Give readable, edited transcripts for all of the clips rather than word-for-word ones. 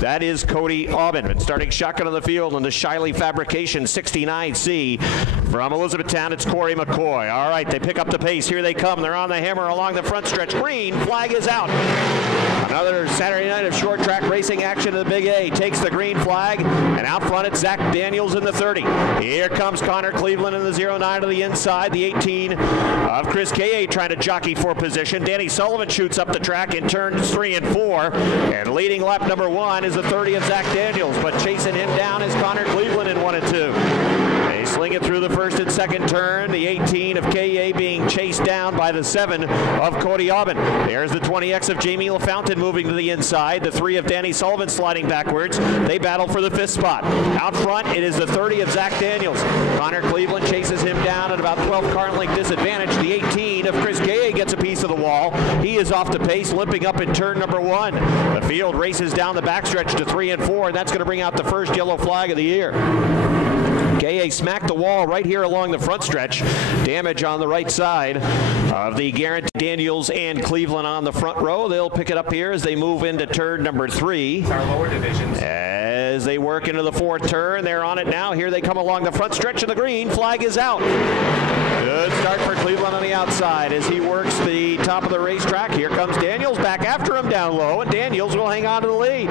That is Cody Aubin. And starting shotgun on the field in the Shiley Fabrication 69C. From Elizabethtown, it's Corey McCoy. All right, they pick up the pace. Here they come. They're on the hammer along the front stretch. Green flag is out. Another Saturday night of short track racing action in the Big A. Takes the green flag, and out front it's Zach Daniels in the 30. Here comes Connor Cleveland in the 09 to the inside. The 18 of Chris K.A. trying to jockey for position. Danny Sullivan shoots up the track in turns 3 and 4. And leading lap number 1 is the 30 of Zach Daniels, but chasing him down is Connor Cleveland in 1 and 2. They sling it through the first and second turn. The 18 of K.A. being chased down by the 7 of Cody Aubin. There's the 20X of Jamie LaFountain moving to the inside. The 3 of Danny Sullivan sliding backwards. They battle for the 5th spot. Out front, it is the 30 of Zach Daniels. Connor Cleveland chases him down at about 12 car length disadvantage. The 18 of Chris K.A. gets a piece of the wall. He is off the pace, limping up in turn number 1. The field races down the backstretch to 3 and 4, and that's going to bring out the first yellow flag of the year. K.A. smacked the wall right here along the front stretch. Damage on the right side of the Garrett, Daniels, and Cleveland on the front row. They'll pick it up here as they move into turn number 3. Our lower divisions. As they work into the 4th turn, they're on it now. Here they come along the front stretch of the green. Flag is out. Good start for Cleveland on the outside as he works the top of the racetrack. Here comes Daniels back after him down low, and Daniels will hang on to the lead.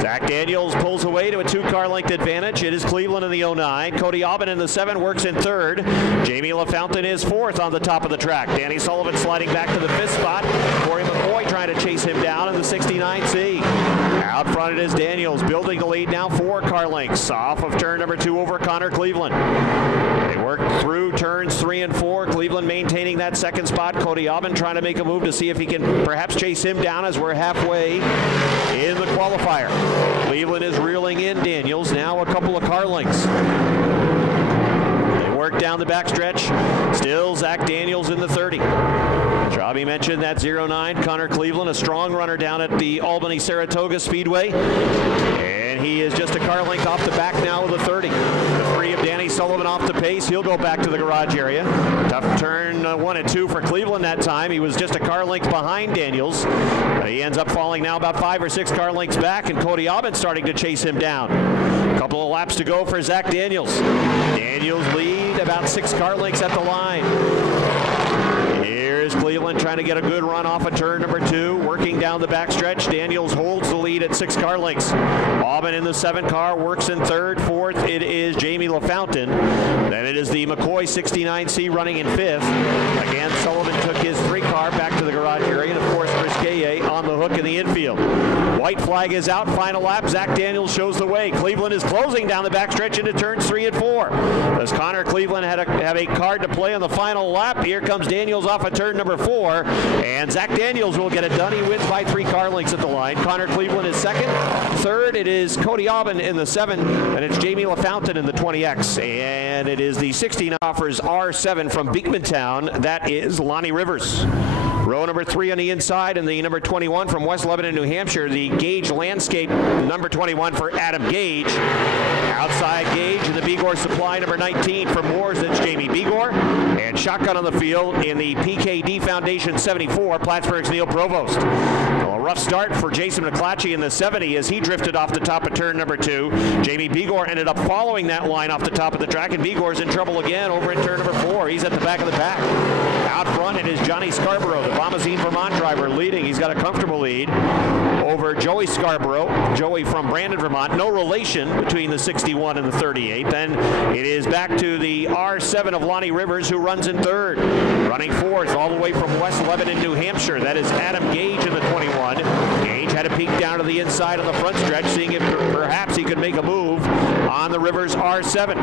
Zach Daniels pulls away to a 2-car length advantage. It is Cleveland in the 09. Cody Aubin in the 7 works in 3rd. Jamie LaFountain is 4th on the top of the track. Danny Sullivan sliding back to the 5th spot. Corey McCoy trying to chase him down in the 69C. Out front it is Daniels building the lead now 4 car lengths off of turn number 2 over Connor Cleveland. They work through turns 3 and 4. Cleveland maintaining that 2nd spot. Cody Aubin trying to make a move to see if he can perhaps chase him down as we're halfway in the qualifier. Cleveland is reeling in Daniels, now a couple of car lengths. They work down the backstretch. Still Zach Daniels in the 30. Robbie mentioned that 09, Connor Cleveland, a strong runner down at the Albany-Saratoga Speedway. And he is just a car length off the back now with a 30. The 3 of Danny Sullivan off the pace. He'll go back to the garage area. Tough turn 1 and 2 for Cleveland that time. He was just a car length behind Daniels. He ends up falling now about 5 or 6 car lengths back, and Cody Aubin starting to chase him down. A couple of laps to go for Zach Daniels. Daniels lead about 6 car lengths at the line. Here's Cleveland trying to get a good run off of turn number 2, working down the backstretch. Daniels holds the lead at 6 car lengths. Aubin in the 7 car works in 3rd. 4th, it is Jamie LaFountain. Then it is the McCoy 69C running in 5th. Again, Sullivan took his 3 car back to the garage area, and of course Chris K.A. on the hook in the infield. White flag is out, final lap. Zach Daniels shows the way. Cleveland is closing down the backstretch into turns 3 and 4. As Connor Cleveland have a card to play on the final lap, here comes Daniels off of turn number 4, and Zach Daniels will get it done. He wins by 3 car lengths at the line. Connor Cleveland is 2nd. 3rd, it is Cody Aubin in the 7, and it's Jamie LaFountain in the 20X. And it is the 16 offers R7 from Beekmantown. That is Lonnie Rivers. Row number 3 on the inside, and the number 21 from West Lebanon, New Hampshire, the Gage Landscape, number 21 for Adam Gage. Outside Gage in the Bigor Supply, number 19 from Moores, that's Jamie Bigor. And shotgun on the field in the PKD Foundation 74, Plattsburgh's Neil Provost. A rough start for Jason McClatchy in the 70 as he drifted off the top of turn number 2. Jamie Bigor ended up following that line off the top of the track, and Bigor's in trouble again over in turn number 4. He's at the back of the pack. Out front, it is Johnny Scarborough, the Bombazine, Vermont driver, leading. He's got a comfortable lead over Joey Scarborough. Joey from Brandon, Vermont. No relation between the 61 and the 38. Then it is back to the R7 of Lonnie Rivers, who runs in 3rd. Running 4th all the way from West Lebanon, New Hampshire. That is Adam Gage in the 21. Gage had a peek down to the inside on the front stretch, seeing if perhaps he could make a move on the Rivers R7.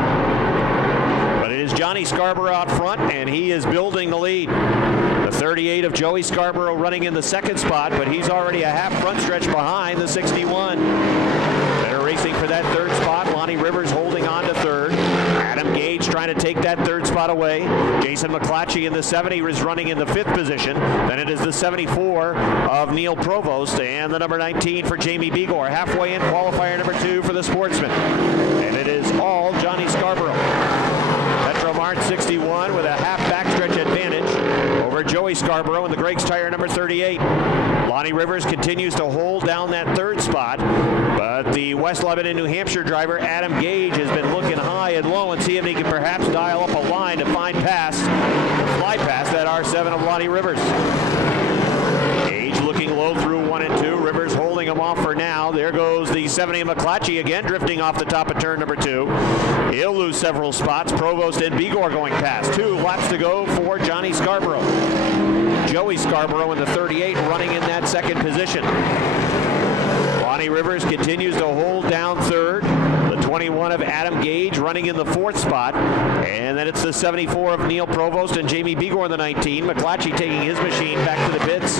But it is Johnny Scarborough out front, and he is building the lead. The 38 of Joey Scarborough running in the 2nd spot, but he's already a half front stretch behind the 61. They're racing for that 3rd spot. Lonnie Rivers holding on to 3rd. Adam Gage trying to take that 3rd spot away. Jason McClatchy in the 70 is running in the 5th position. Then it is the 74 of Neil Provost and the number 19 for Jamie Bigor. Halfway in qualifier number 2 for the Sportsman. And it is all Johnny Scarborough. Petromart 61 with a half backstretch advantage over Joey Scarborough in the Greg's Tire number 38. Lonnie Rivers continues to hold down that third spot, but the West Lebanon, New Hampshire driver Adam Gage has been looking high and low and see if he can perhaps dial up a line to fly past that R7 of Lonnie Rivers. Gage looking low through 1 and 2. Rivers holding him off for now. There goes the 70 of McClatchy again, drifting off the top of turn number 2. He'll lose several spots. Provost and Bigor going past. 2 laps to go for Johnny Scarborough. Joey Scarborough in the 38 running in that second position. Lonnie Rivers continues to hold down third. The 21 of Adam Gage running in the 4th spot. And then it's the 74 of Neil Provost and Jamie Bigor in the 19. McClatchy taking his machine back to the pits.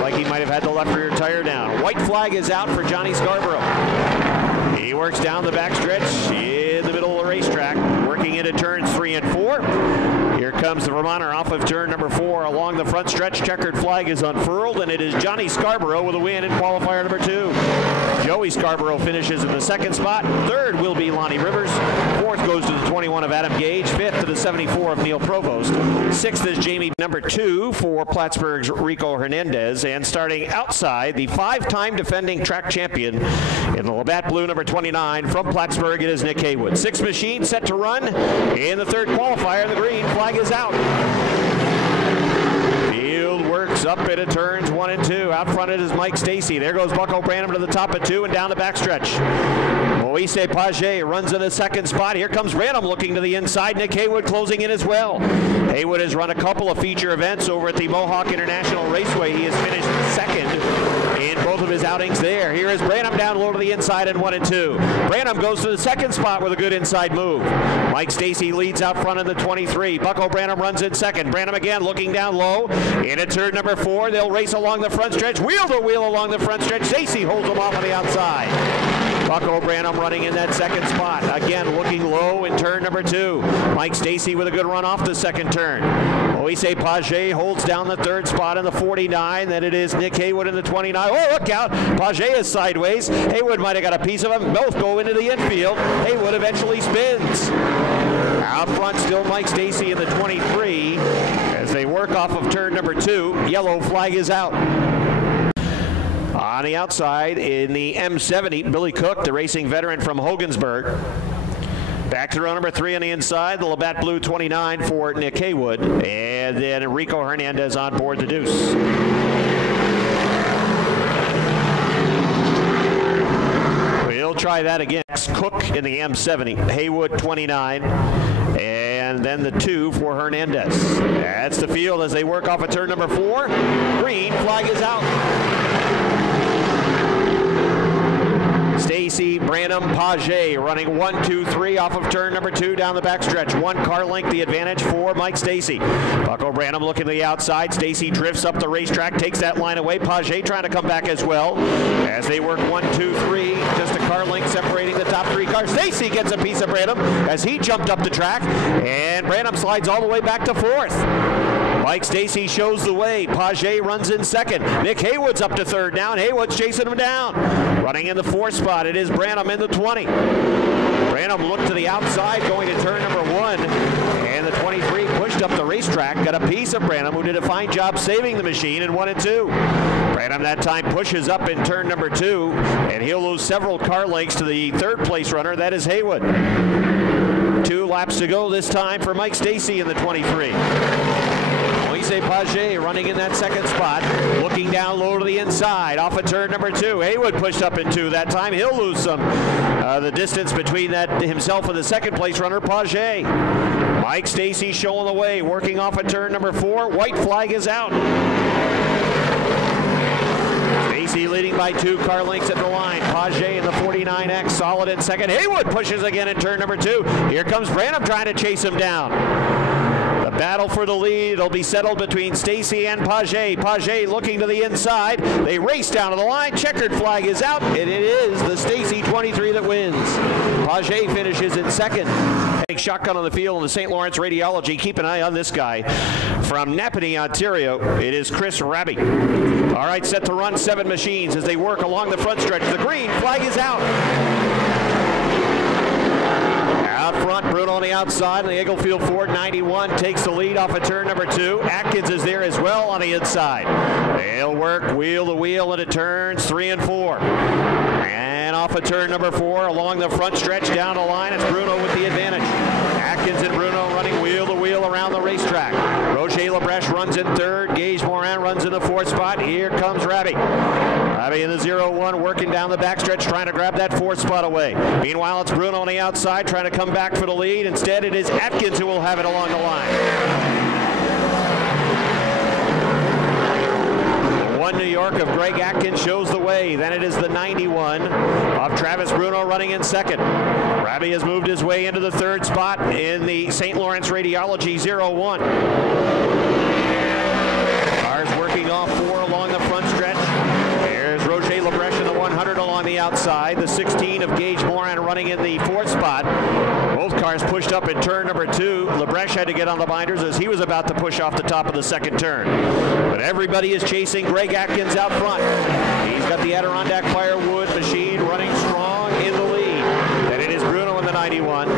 Like he might have had the left rear tire down. White flag is out for Johnny Scarborough. He works down the backstretch in the middle of the racetrack, working into turns 3 and 4. Here comes the Vermonter off of turn number 4 along the front stretch. Checkered flag is unfurled, and it is Johnny Scarborough with a win in qualifier number 2. Joey Scarborough finishes in the 2nd spot. 3rd will be Lonnie Rivers. 4th goes to the 21 of Adam Gage. 5th to the 74 of Neil Provost. 6th is Jamie number 2 for Plattsburgh's Rico Hernandez. And starting outside, the 5-time defending track champion in the Labatt Blue number 29 from Plattsburgh, it is Nick Haywood. 6th machine set to run in the 3rd qualifier. The green flag is out. Field works up into turns 1 and 2. Out front it is Mike Stacy. There goes Bucko Branham to the top of 2 and down the backstretch. Moise Paget runs in the 2nd spot. Here comes Branham looking to the inside. Nick Haywood closing in as well. Haywood has run a couple of feature events over at the Mohawk International Raceway. He has finished 2nd in both of his outings there. Here is Branham down low to the inside in 1 and 2. Branham goes to the 2nd spot with a good inside move. Mike Stacy leads out front in the 23. Bucko Branham runs in 2nd. Branham again looking down low. In at turn number 4, they'll race along the front stretch. Wheel to wheel along the front stretch. Stacy holds him off on the outside. Bucko Branham running in that 2nd spot. Again looking low in turn number 2. Mike Stacy with a good run off the 2nd turn. Moise Paget holds down the 3rd spot in the 49. Then it is Nick Haywood in the 29. Oh, look out. Paget is sideways. Haywood might have got a piece of him. Both go into the infield. Haywood eventually spins. Out front still Mike Stacy in the 23 as they work off of turn number 2. Yellow flag is out. On the outside in the M70, Billy Cook, the racing veteran from Hogansburg. Back to row number 3 on the inside, the Labatt Blue 29 for Nick Haywood. And then Rico Hernandez on board the deuce. We'll try that again. Cook in the M70, Haywood 29, and then the 2 for Hernandez. That's the field as they work off of turn number 4. Green flag is out. Stacy, Branham, Paget running 1, 2, 3 off of turn number 2 down the backstretch. 1 car length the advantage for Mike Stacy. Bucko Branham looking to the outside. Stacy drifts up the racetrack, takes that line away. Paget trying to come back as well as they work 1, 2, 3. Just a car length separating the top 3 cars. Stacy gets a piece of Branham as he jumped up the track, and Branham slides all the way back to 4th. Mike Stacy shows the way. Paget runs in 2nd. Nick Haywood's up to 3rd now, and Haywood's chasing him down. Running in the 4th spot, it is Branham in the 20. Branham looked to the outside going to turn number 1, and the 23 pushed up the racetrack, got a piece of Branham, who did a fine job saving the machine in 1 and 2. Branham that time pushes up in turn number 2, and he'll lose several car lengths to the 3rd place runner, that is Haywood. 2 laps to go this time for Mike Stacy in the 23. Moise Paget running in that 2nd spot, looking down low to the inside off of turn number 2. Haywood pushed up in 2 that time. He'll lose some the distance between that himself and the 2nd place runner, Paget. Mike Stacy showing the way, working off of turn number 4. White flag is out. Stacy leading by 2 car lengths at the line. Paget in the 49X, solid in 2nd. Haywood pushes again in turn number 2. Here comes Branham trying to chase him down. The battle for the lead will be settled between Stacy and Paget. Paget looking to the inside. They race down to the line. Checkered flag is out, and it is the Stacy 23 that wins. Paget finishes in 2nd. Shotgun on the field in the St. Lawrence Radiology. Keep an eye on this guy. From Napanee, Ontario, it is Chris Raby. All right, set to run 7 machines as they work along the front stretch. The green flag is out. Out front, Bruno on the outside, and the Eaglefield Ford 91 takes the lead off of turn number 2. Atkins is there as well on the inside. They'll work wheel to wheel into turns 3 and 4. And off of turn number 4, along the front stretch down the line, it's Bruno with the advantage. Atkins and Bruno running wheel to wheel around the racetrack. Roger Lebrecht runs in 3rd. Gage Morin runs in the 4th spot. Here comes Rabi. Rabi in the 0-1 working down the backstretch trying to grab that 4th spot away. Meanwhile, it's Bruno on the outside trying to come back for the lead. Instead, it is Atkins who will have it along the line. New York of Greg Atkins shows the way. Then it is the 91 of Travis Bruno running in 2nd. Rabi has moved his way into the 3rd spot in the St. Lawrence Radiology 0-1. Cars working off 4 along the front stretch. There's Roger Lebrecht in the 100 along the outside. The 16 of Gage Morin running in the 4th spot. Both cars pushed up in turn number 2. Lebrecht had to get on the binders as he was about to push off the top of the 2nd turn. But everybody is chasing Greg Atkins out front. He's got the Adirondack Firewood machine running strong in the lead. And it is Bruno in the 91.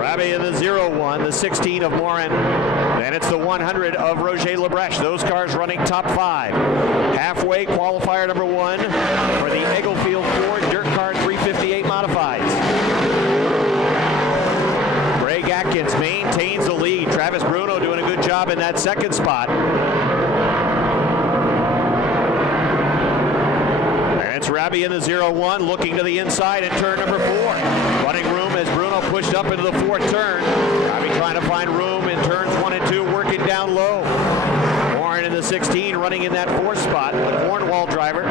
Rabi in the 0-1, the 16 of Morin. Then it's the 100 of Roger Lebrecht. Those cars running top 5. Halfway qualifier number 1 for the Eaglefield Ford Dirt Car 358 Modifieds. Greg Atkins maintains the lead. Travis Bruno doing a good job in that 2nd spot. And it's Rabi in the 0-1 looking to the inside in turn number 4. Running room as Bruno pushed up into the 4th turn. Rabi trying to find room in turns 1 and 2, working down low. Morin in the 16 running in that 4th spot. The Cornwall driver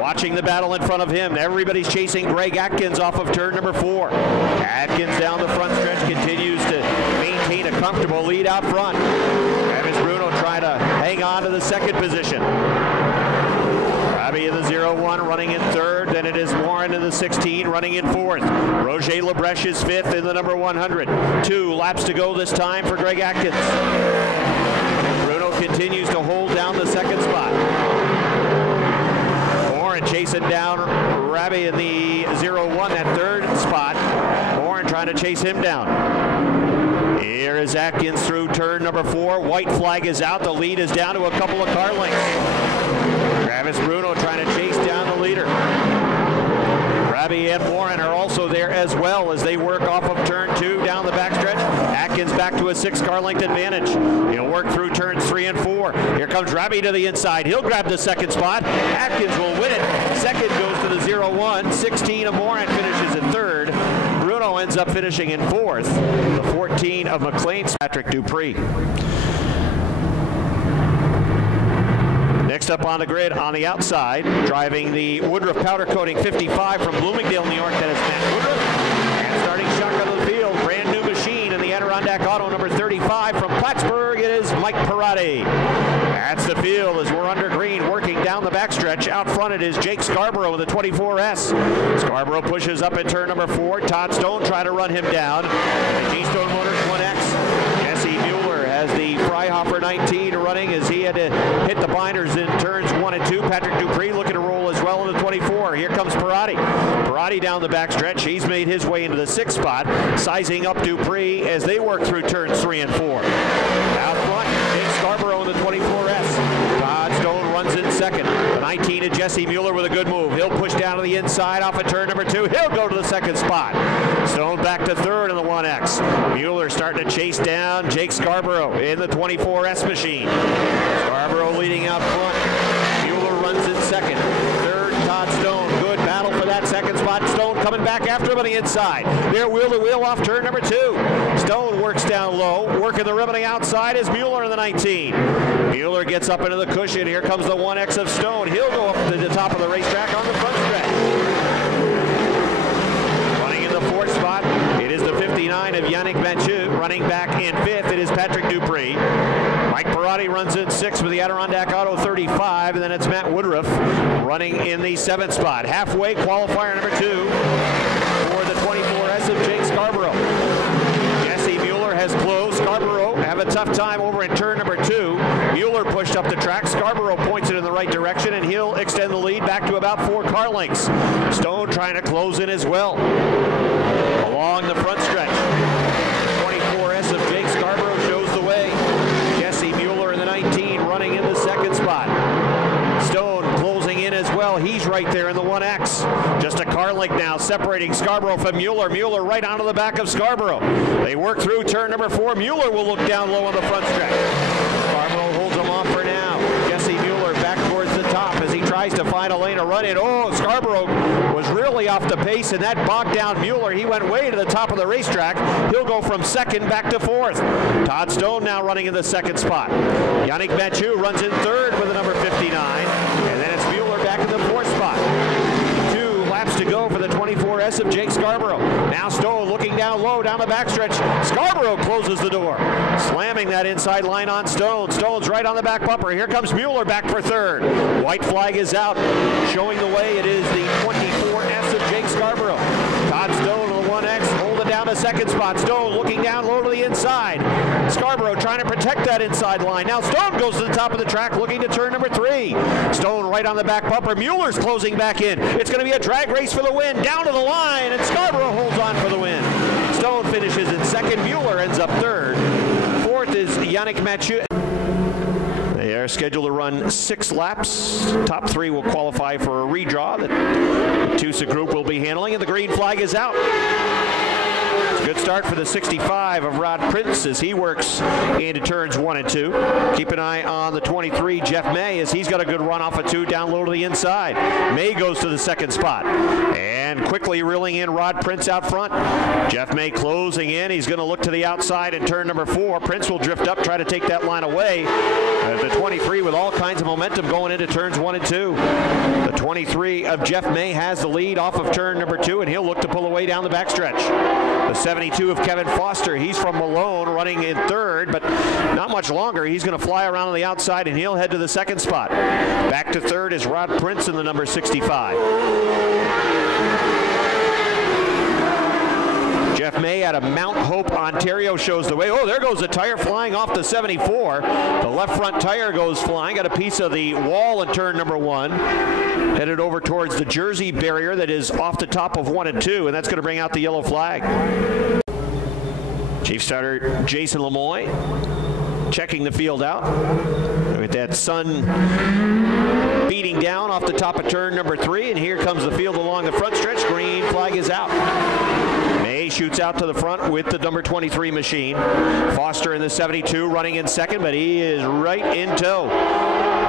watching the battle in front of him. Everybody's chasing Greg Atkins off of turn number 4. Atkins down the front stretch continues to maintain a comfortable lead out front. Travis Bruno trying to hang on to the 2nd position. Rabi in the 0-1 running in 3rd. Then it is Morin in the 16 running in 4th. Roger Lebrecht is 5th in the number 100. 2 laps to go this time for Greg Atkins. Bruno continues to hold down the 2nd spot. Morin chasing down Rabi in the 0-1, that 3rd spot. Morin trying to chase him down. Here is Atkins through turn number 4. White flag is out. The lead is down to a couple of car lengths. Travis Bruno trying to chase down the leader. Rabi and Morin are also there as well as they work off of turn 2 down the backstretch. Atkins back to a 6-car length advantage. He'll work through turns 3 and 4. Here comes Rabi to the inside. He'll grab the 2nd spot. Atkins will win it. 2nd goes to the 0-1. 16 of Morin finishes in 3rd. Bruno ends up finishing in 4th. The 14 of McLean's Patrick Dupree. Next up on the grid on the outside, driving the Woodruff Powder Coating 55 from Bloomingdale, New York, that is Matt Woodruff. And starting shotgun of the field, brand new machine in the Adirondack Auto number 35 from Plattsburgh, it is Mike Parati. That's the field as we're under green, working down the backstretch. Out front it is Jake Scarborough with the 24S. Scarborough pushes up in turn number 4. Todd Stone trying to run him down. The G-Stone Motors 1X. Jesse Mueller has the Freihopper 19 running as he had to hit the binders in turns 1 and 2. Patrick Dupree looking to roll as well in the 24. Here comes Parati. Parati down the backstretch. He's made his way into the 6th spot, sizing up Dupree as they work through turns 3 and 4. Out front, Jake Scarborough in the 24S. Todd Stone runs in 2nd. The 19 of Jesse Mueller with a good move. He'll push down to the inside off of turn number 2. He'll go to the 2nd spot. Stone back to 3rd in the 1X. Mueller starting to chase down Jake Scarborough in the 24S machine. Scarborough leading out front. Mueller runs in 2nd. 3rd, Todd Stone. Good battle for that 2nd spot. Stone coming back after him on the inside. They're wheel to wheel off turn number 2. Stone works down low. Working the rim on the outside is Mueller in the 19. Mueller gets up into the cushion. Here comes the 1X of Stone. He'll go up to the top of the racetrack on the front stretch. Running in the 4th spot, it is the 59 of Yannick Mathieu. Running back in 5th, it is Patrick Dupree. Mike Parati runs in 6th with the Adirondack Auto 35, and then it's Matt Woodruff running in the 7th spot. Halfway, qualifier number 2 for the 24S of Jake Scarborough. Jesse Mueller has closed. Scarborough have a tough time over in turn number 2. Mueller pushed up the track. Scarborough points it in the right direction, and he'll extend the lead back to about 4 car lengths. Stone trying to close in as well. along the front stretch. 24S of Jake Scarborough shows the way. Jesse Mueller in the 19 running in the second spot. Stone closing in as well. He's right there in the 1X. Just a car length now separating Scarborough from Mueller. Mueller right onto the back of Scarborough. They work through turn number 4. Mueller will look down low on the front stretch. Scarborough holds him off for now. Jesse Mueller back towards the top as he tries to find a lane to run in. Oh, Scarborough was really off the pace, and that bogged down Mueller. He went way to the top of the racetrack. He'll go from second back to fourth. Todd Stone now running in the second spot. Yannick Mathieu runs in third with the number 59, and then it's Mueller back in the fourth spot. 2 laps to go for the 24S of Jake Scarborough. Now Stone looking down low down the backstretch. Scarborough closes the door, slamming that inside line on Stone. Stone's right on the back bumper. Here comes Mueller back for third. White flag is out. Showing the way, it is the 24S of Jake Scarborough. Todd Stone on the 1X, holding down the second spot. Stone looking down low to the inside. Scarborough trying to protect that inside line. Now Stone goes to the top of the track looking to turn number 3. Stone right on the back bumper. Mueller's closing back in. It's going to be a drag race for the win. Down to the line, and Scarborough holds on for the win. Stone finishes in second. Mueller ends up third. Fourth is Yannick Mathieu. They are scheduled to run 6 laps. Top 3 will qualify for a redraw that the Tusa group will be handling, and the green flag is out. It's a good start for the 65 of Rod Prince as he works into turns 1 and 2. Keep an eye on the 23, Jeff May, as he's got a good run off of 2 down low to the inside. May goes to the second spot. And quickly reeling in Rod Prince out front. Jeff May closing in. He's going to look to the outside in turn number 4. Prince will drift up, try to take that line away. The 23 with all kinds of momentum going into turns 1 and 2. The 23 of Jeff May has the lead off of turn number 2, and he'll look to pull away down the backstretch. The 72 of Kevin Foster, he's from Malone, running in third, but not much longer. He's going to fly around on the outside, and he'll head to the second spot. Back to third is Rod Prince in the number 65. Jeff May out of Mount Hope, Ontario shows the way. Oh, there goes the tire flying off the 74. The left front tire goes flying. Got a piece of the wall in turn number 1. Headed over towards the Jersey barrier that is off the top of 1 and 2, and that's going to bring out the yellow flag. Chief starter Jason Lemoy checking the field out with that sun beating down off the top of turn number 3, and here comes the field along the front stretch. Green flag is out. May shoots out to the front with the number 23 machine. Foster in the 72 running in second, but he is right in tow.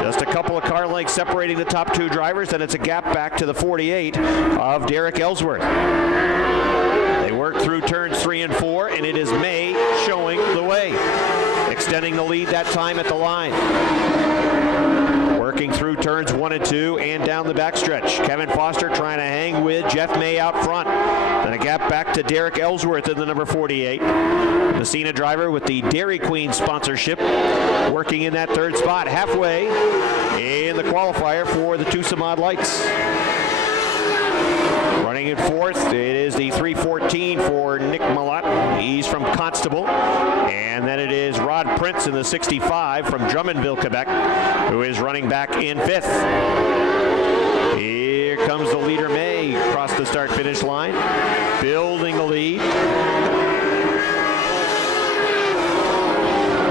Just a couple of car lengths separating the top 2 drivers, and it's a gap back to the 48 of Derek Ellsworth. They work through turns 3 and 4, and it is May showing the way, extending the lead that time at the line. Working through turns 1 and 2 and down the backstretch. Kevin Foster trying to hang with Jeff May out front. Then a gap back to Derek Ellsworth in the number 48. Messina driver with the Dairy Queen sponsorship working in that third spot. Halfway in the qualifier for the Tusa Mod Lights. Running in fourth, it is the 314 for Nick Malott. He's from Constable. And then it is Rod Prince in the 65 from Drummondville, Quebec, who is running back in 5th. Here comes the leader, May, across the start-finish line, building the lead.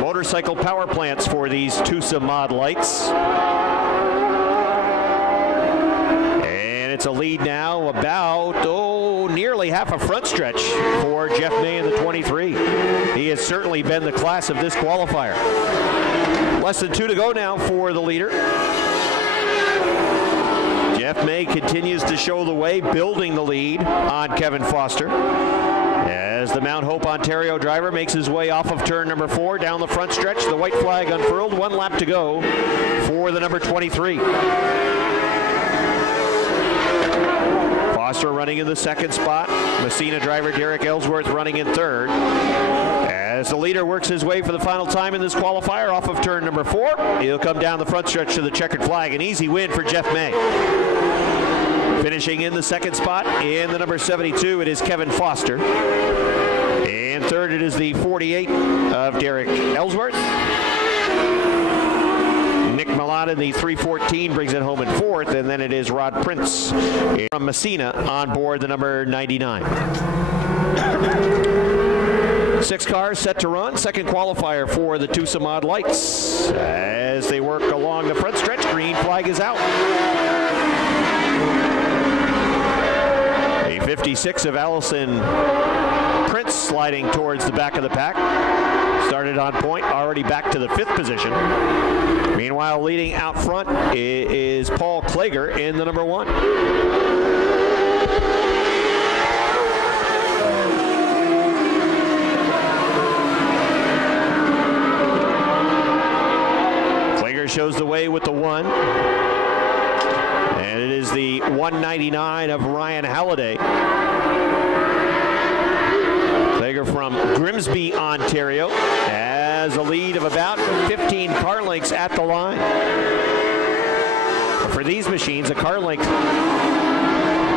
Motorcycle power plants for these Tusa Mod Lights. It's a lead now about, nearly half a front stretch for Jeff May in the 23. He has certainly been the class of this qualifier. Less than 2 to go now for the leader. Jeff May continues to show the way, building the lead on Kevin Foster. As the Mount Hope, Ontario driver makes his way off of turn number 4 down the front stretch. The white flag unfurled, 1 lap to go for the number 23. Foster running in the second spot. Messina driver Derek Ellsworth running in third. As the leader works his way for the final time in this qualifier off of turn number 4, he'll come down the front stretch to the checkered flag. An easy win for Jeff May. Finishing in the second spot in the number 72, it is Kevin Foster. And third, it is the 48 of Derek Ellsworth. Nick Milan in the 314 brings it home in fourth, and then it is Rod Prince from Messina on board the number 99. 6 cars set to run. Second qualifier for the Tucson Lights. As they work along the front stretch, green flag is out. A 56 of Allison Prince sliding towards the back of the pack. Started on point, already back to the 5th position. Meanwhile, leading out front is Paul Klager in the number 1. Klager shows the way with the 1. And it is the 199 of Ryan Halliday. Klager from Grimsby, Ontario, has a lead of about 15 car lengths at the line. But for these machines, a car length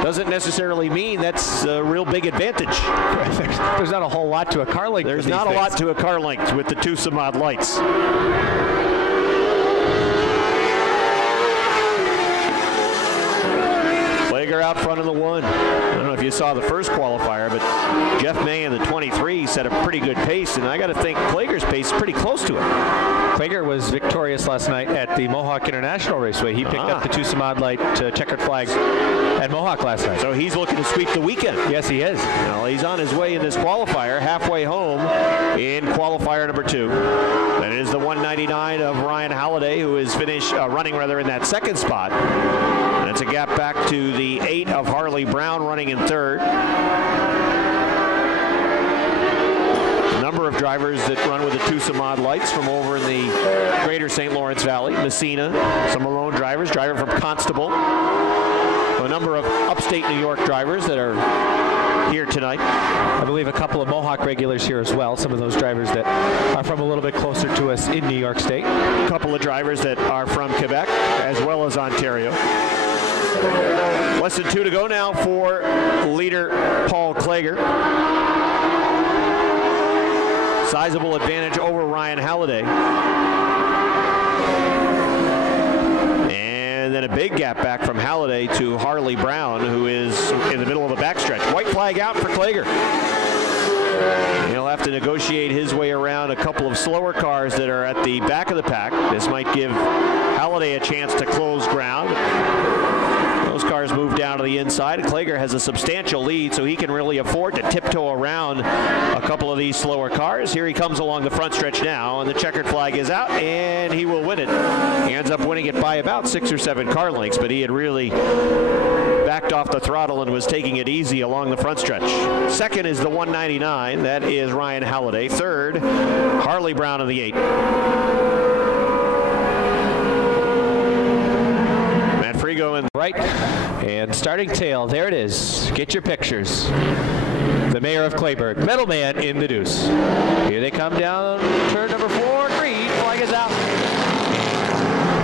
doesn't necessarily mean that's a real big advantage. There's not a whole lot to a car length. There's not a lot to a car length with the Tucson Lights. Klager out front of the 1. I don't know if you saw the first qualifier, but Jeff May in the 23 set a pretty good pace, and I got to think Klager's pace is pretty close to it. Klager was victorious last night at the Mohawk International Raceway. He picked up the Tucson Light checkered flags at Mohawk last night. So he's looking to sweep the weekend. Yes, he is. Well, he's on his way in this qualifier, halfway home in qualifier number 2. That is the 199 of Ryan Halliday, who is running in that 2nd spot. And it's a gap back to the 8 of Harley Brown running in 3rd. A number of drivers that run with the Tucson Lights from over in the greater St. Lawrence Valley, Messina, some Malone drivers, driver from Constable, a number of upstate New York drivers that are here tonight. I believe a couple of Mohawk regulars here as well, some of those drivers that are from a little bit closer to us in New York State. A couple of drivers that are from Quebec as well as Ontario. Less than 2 to go now for leader Paul Klager. Sizable advantage over Ryan Halliday. And then a big gap back from Halliday to Harley Brown, who is in the middle of the backstretch. White flag out for Klager. He'll have to negotiate his way around a couple of slower cars that are at the back of the pack. This might give Halliday a chance to close ground. Those cars move down to the inside. Klager has a substantial lead, so he can really afford to tiptoe around a couple of these slower cars. Here he comes along the front stretch now, and the checkered flag is out, and he will win it. He ends up winning it by about 6 or 7 car lengths, but he had really backed off the throttle and was taking it easy along the front stretch. 2nd is the 199. That is Ryan Halliday. 3rd, Harley Brown of the 8. Frigo in right, and starting tail, there it is. Get your pictures. The mayor of Clayburgh, middleman in the deuce. Here they come down turn number 4, green flag is out.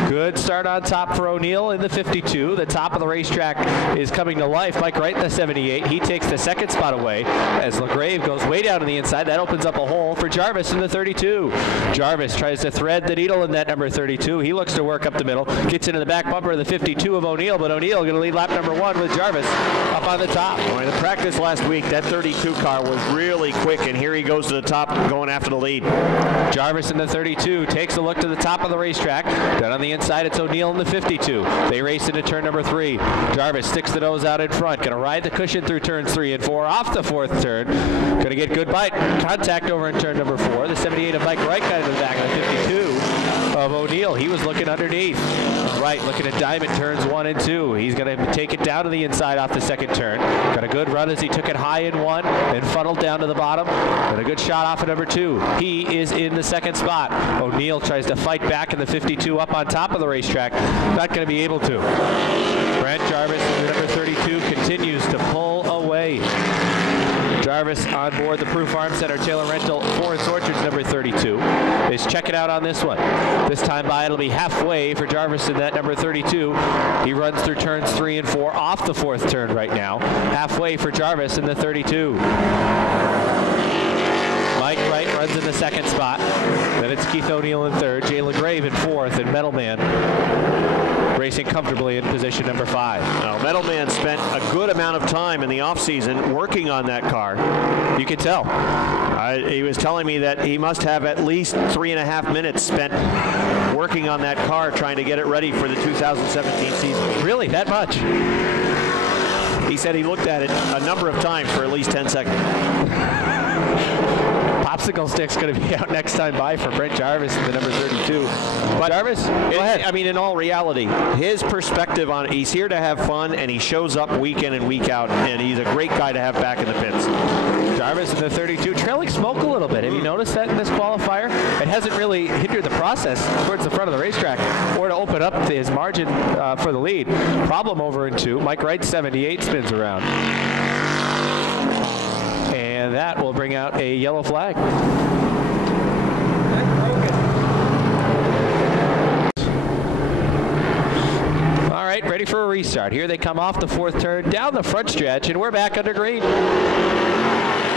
Good start on top for O'Neill in the 52. The top of the racetrack is coming to life. Mike Wright in the 78. He takes the 2nd spot away as LaGrave goes way down to the inside. That opens up a hole for Jarvis in the 32. Jarvis tries to thread the needle in that number 32. He looks to work up the middle. Gets into the back bumper of the 52 of O'Neill, but O'Neill going to lead lap number 1 with Jarvis up on the top. Well, in the practice last week, that 32 car was really quick, and here he goes to the top going after the lead. Jarvis in the 32 takes a look to the top of the racetrack. Down on the inside, it's O'Neill in the 52. They race into turn number 3. Jarvis sticks the nose out in front. Going to ride the cushion through turns 3 and 4. Off the 4th turn. Going to get good bite. Contact over in turn number 4. The 78 of Mike Wright got into the back of the 52 of O'Neill. He was looking underneath. Right, looking at diamond turns 1 and 2. He's going to take it down to the inside off the 2nd turn. Got a good run as he took it high in 1 and funneled down to the bottom. And a good shot off of number 2. He is in the 2nd spot. O'Neill tries to fight back in the 52 up on top of the racetrack. Not going to be able to. Brent Jarvis, number 32, continues to pull away. Jarvis on board the Proof Farm Center Taylor Rental Forest Orchards number 32 is checking out on this one. This time by it'll be halfway for Jarvis in that number 32. He runs through turns 3 and 4 off the 4th turn right now. Halfway for Jarvis in the 32. Mike Mike Wright runs in the second spot. Then it's Keith O'Neill in third, Jay LaGrave in fourth, and Metalman racing comfortably in position number 5. Well, Metalman spent a good amount of time in the offseason working on that car. You can tell. He was telling me that he must have at least 3.5 minutes spent working on that car, trying to get it ready for the 2017 season. Really, that much? He said he looked at it a number of times for at least 10 seconds. Popsicle stick's going to be out next time by for Brent Jarvis in the number 32. But Jarvis, go ahead. I mean, in all reality, his perspective on he's here to have fun, and he shows up week in and week out, and he's a great guy to have back in the pits. Jarvis in the 32, trailing smoke a little bit. Have you noticed that in this qualifier? It hasn't really hindered the process towards the front of the racetrack or to open up his margin for the lead. Problem over in 2. Mike Wright, 78, spins around. And that will bring out a yellow flag. All right, ready for a restart. Here they come off the 4th turn, down the front stretch, and we're back under green.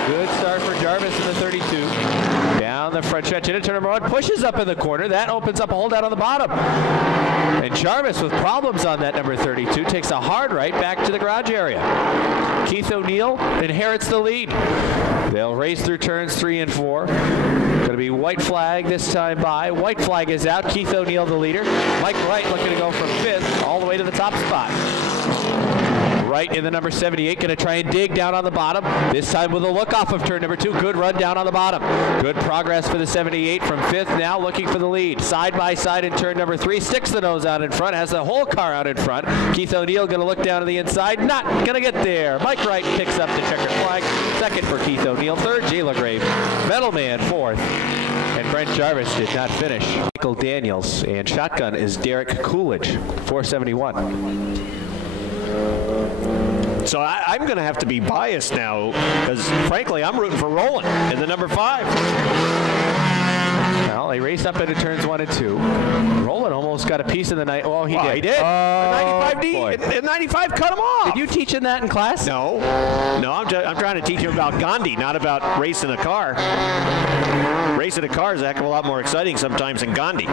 Good start for Jarvis in the 32. Down the front stretch into turn number 1, pushes up in the corner. That opens up a hole down on the bottom. And Jarvis, with problems on that number 32, takes a hard right back to the garage area. Keith O'Neill inherits the lead. They'll race through turns 3 and 4. Going to be white flag this time by. White flag is out. Keith O'Neill the leader. Mike Wright looking to go from 5th all the way to the top spot. Wright in the number 78, going to try and dig down on the bottom. This time with a look off of turn number 2. Good run down on the bottom. Good progress for the 78 from 5th, now looking for the lead. Side by side in turn number 3. Sticks the nose out in front, has the whole car out in front. Keith O'Neill going to look down to the inside. Not going to get there. Mike Wright picks up the checkered flag. 2nd for Keith O'Neill. 3rd, Jay LaGrave. Metalman 4th. And Brent Jarvis did not finish. Michael Daniels. And shotgun is Derek Coolidge, 471. So I'm going to have to be biased now because, frankly, I'm rooting for Roland in the number 5. Well, they raced up into turns 1 and 2. Roland almost got a piece of the night. Oh, he did. He did. The 95D, 95 cut him off. Did you teach him that in class? No. No, I'm trying to teach him about Gandhi, not about racing a car. Racing a car is a heck of a lot more exciting sometimes than Gandhi.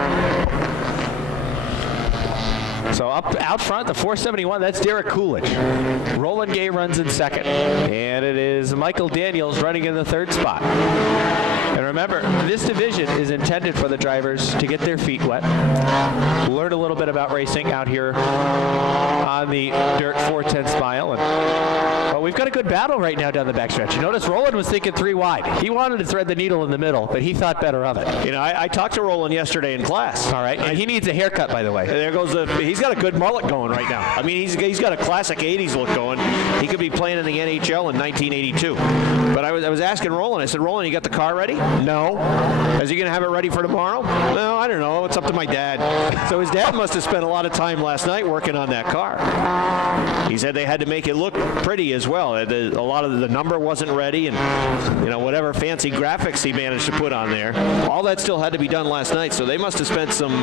So up out front, the 471, that's Derek Coolidge. Roland Gay runs in 2nd. And it is Michael Daniels running in the 3rd spot. And remember, this division is intended for the drivers to get their feet wet, learn a little bit about racing out here on the dirt 410 mile. But we've got a good battle right now down the backstretch. You notice Roland was thinking 3 wide. He wanted to thread the needle in the middle, but he thought better of it. You know, I talked to Roland yesterday in class. All right, and he needs a haircut, by the way. There goes he's got a good mullet going right now. I mean, he's got a classic 80s look going. He could be playing in the NHL in 1982. But I was asking Roland, I said, Roland, you got the car ready? No. Is he going to have it ready for tomorrow? No, I don't know. It's up to my dad. So his dad must have spent a lot of time last night working on that car. He said they had to make it look pretty as well. A lot of the number wasn't ready, and you know, whatever fancy graphics he managed to put on there, all that still had to be done last night. So they must have spent some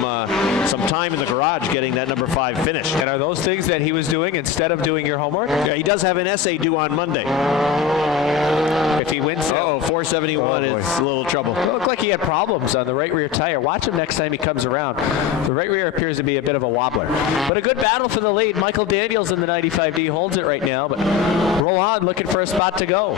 time in the garage getting that number 5 finished. And are those things that he was doing instead of doing your homework? Yeah, he does have an essay due on Monday. If he wins, 471 is a little trouble. It looked like he had problems on the right rear tire. Watch him next time he comes around. The right rear appears to be a bit of a wobbler. But a good battle for the lead. Michael Daniels in the 95D holds it right now, but roll on looking for a spot to go.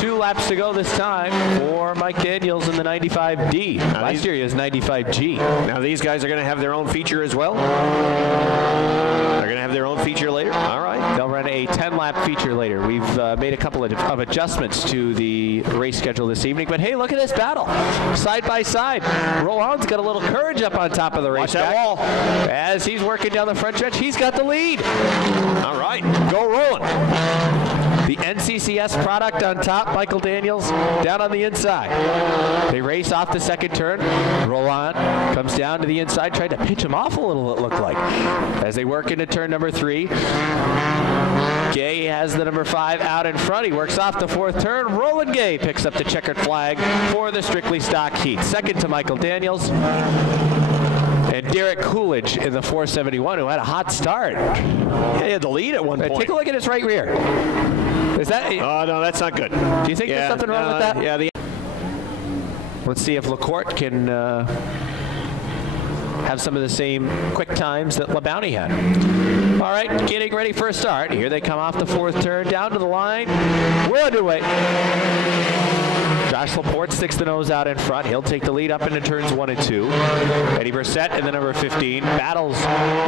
2 laps to go this time for Mike Daniels in the 95D. Last year he was 95G. Now these guys are going to have their own feature as well? They're going to have their own feature later? All right. They'll run a 10-lap feature later. We've made a couple of adjustments to the race schedule this evening. But hey, look at this battle. Side by side. Roland's got a little courage up on top of the racetrack. Watch that wall. As he's working down the front stretch, he's got the lead. All right. Go Roland. The NCCS product on top, Michael Daniels down on the inside. They race off the 2nd turn. Roland comes down to the inside, tried to pitch him off a little, it looked like. As they work into turn number 3, Gay has the number 5 out in front. He works off the 4th turn. Roland Gay picks up the checkered flag for the strictly stock heat. 2nd to Michael Daniels. And Derek Coolidge in the 471, who had a hot start. Yeah, he had the lead at one point. Take a look at his right rear. Is that? Oh, no, that's not good. Do you think there's something wrong with that? Yeah, Let's see if LaCourte can have some of the same quick times that LeBounty had. All right, getting ready for a start. Here they come off the fourth turn, down to the line. We're underway. Josh LaPorte sticks the nose out in front. He'll take the lead up into turns 1 and 2. Eddie Brissett in the number 15 battles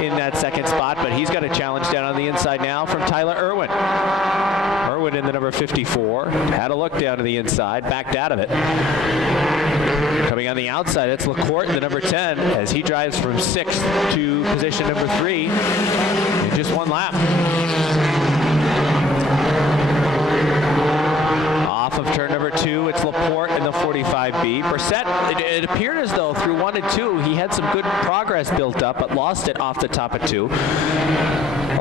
in that second spot, but he's got a challenge down on the inside now from Tyler Irwin. Irwin in the number 54 had a look down to the inside, backed out of it. Coming on the outside, that's LaCourte in the number 10 as he drives from 6th to position number 3 in just one lap. Off of turn number 2, it's LaPorte in the 45B. Brissett, it appeared as though through 1 and 2, he had some good progress built up, but lost it off the top of 2.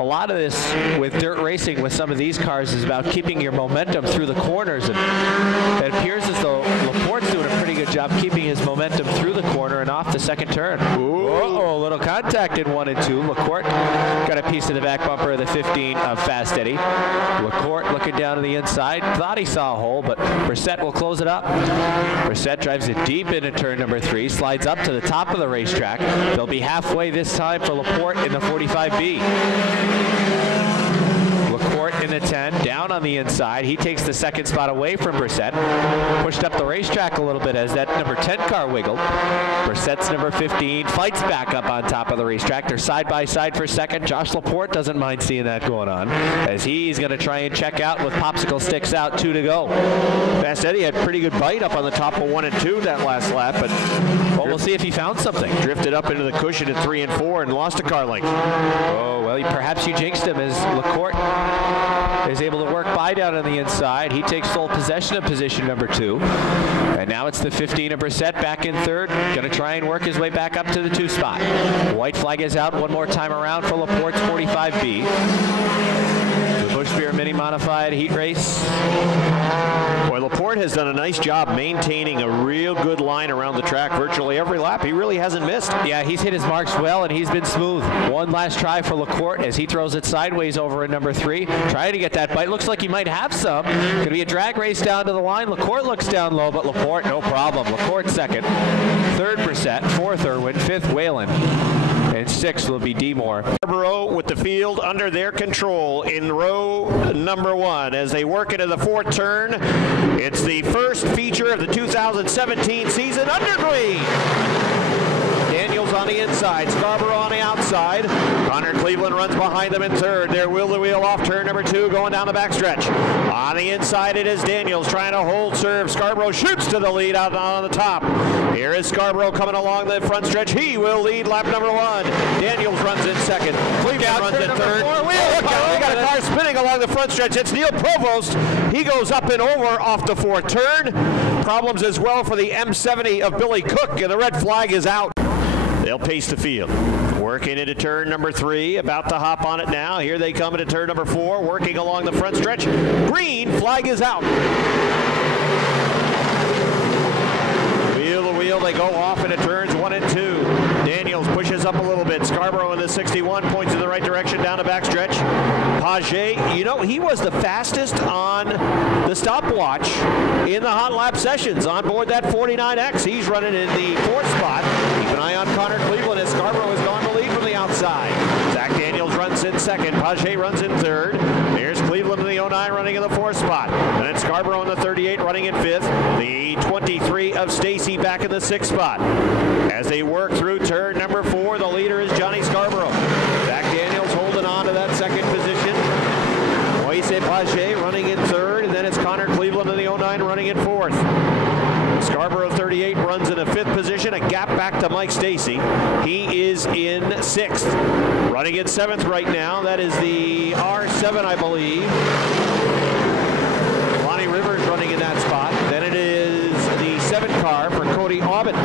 A lot of this with dirt racing with some of these cars is about keeping your momentum through the corners, and it appears as though LaPorte's doing a pretty good job keeping his momentum through the corner and off the second turn. Uh-oh, a little contact in 1 and 2. LaCourte got a piece of the back bumper of the 15 of Fast Eddie. LaCourte looking down to the inside, thought he saw a hole, but Brissett will close it up. Brissett drives it deep into turn number 3, slides up to the top of the racetrack. They'll be halfway this time for LaPorte in the 45B. LaCourte in the 10, down on the inside. He takes the second spot away from Brissett. Pushed up the racetrack a little bit as that number 10 car wiggled. Brissett's number 15 fights back up on top of the racetrack. They're side by side for second. Josh LaPorte doesn't mind seeing that going on as he's going to try and check out with popsicle sticks out, 2 to go. Fast Eddie had pretty good bite up on the top of 1 and 2 that last lap, but well, we'll see if he found something. Drifted up into the cushion at 3 and 4 and lost a car length. Oh, well, perhaps you jinxed him as LaCourte is able to work by down on the inside. He takes full possession of position number 2. And now it's the 15 of Brissett back in third. Going to try and work his way back up to the 2 spot. White flag is out one more time around for LaPorte's 45B. The Busch Beer Mini Modified Heat Race. Boy, LaPorte has done a nice job maintaining a real good line around the track virtually every lap. He really hasn't missed. Yeah, he's hit his marks well, and he's been smooth. One last try for LaCourte as he throws it sideways over in number 3. Trying to get that bite. Looks like he might have some. Going to be a drag race down to the line. LaCourte looks down low, but LaPorte, no problem. LaCourte second. Third, Brissett. Fourth, Irwin. Fifth, Whalen. And 6th will be D-Moore. Scarborough with the field under their control in row number 1 as they work into the 4th turn. It's the first feature of the 2017 season under green. Daniels on the inside, Scarborough on the outside. Connor Cleveland runs behind them in third. They're wheel-to-wheel off turn number 2 going down the backstretch. On the inside it is Daniels trying to hold serve. Scarborough shoots to the lead out on the top. Here is Scarborough coming along the front stretch. He will lead lap number 1. Daniels runs in second. Cleveland runs in third. They got a car spinning along the front stretch. It's Neil Provost. He goes up and over off the 4th turn. Problems as well for the M70 of Billy Cook, and the red flag is out. They'll pace the field. Working into turn number 3, about to hop on it now. Here they come into turn number 4, working along the front stretch. Green flag is out. Wheel to wheel, they go off into turns 1 and 2. Daniels pushes up a little bit. Scarborough in the 61 points in the right direction down the backstretch. Paget, you know, he was the fastest on the stopwatch in the hot lap sessions on board that 49X. He's running in the 4th spot. Keep an eye on Connor Cleveland as Scarborough has gone to lead from the outside. Zach Daniels runs in second. Paget runs in third. There's Cleveland in the 09 running in the 4th spot. And then Scarborough in the 38 running in 5th. The 23 of Stacy back in the 6th spot. As they work through turn number 4, the leader is Johnny Scarborough. Zach Daniels holding on to that second position. Moise Paget running in third, and then it's Connor Cleveland in the 09 running in 4th. Scarborough 38 runs in the 5th position, a gap back to Mike Stacy. He is in 6th. Running in 7th right now, that is the R7, I believe. Lonnie Rivers running in that spot. Then it is the 7 car for Cody Aubin.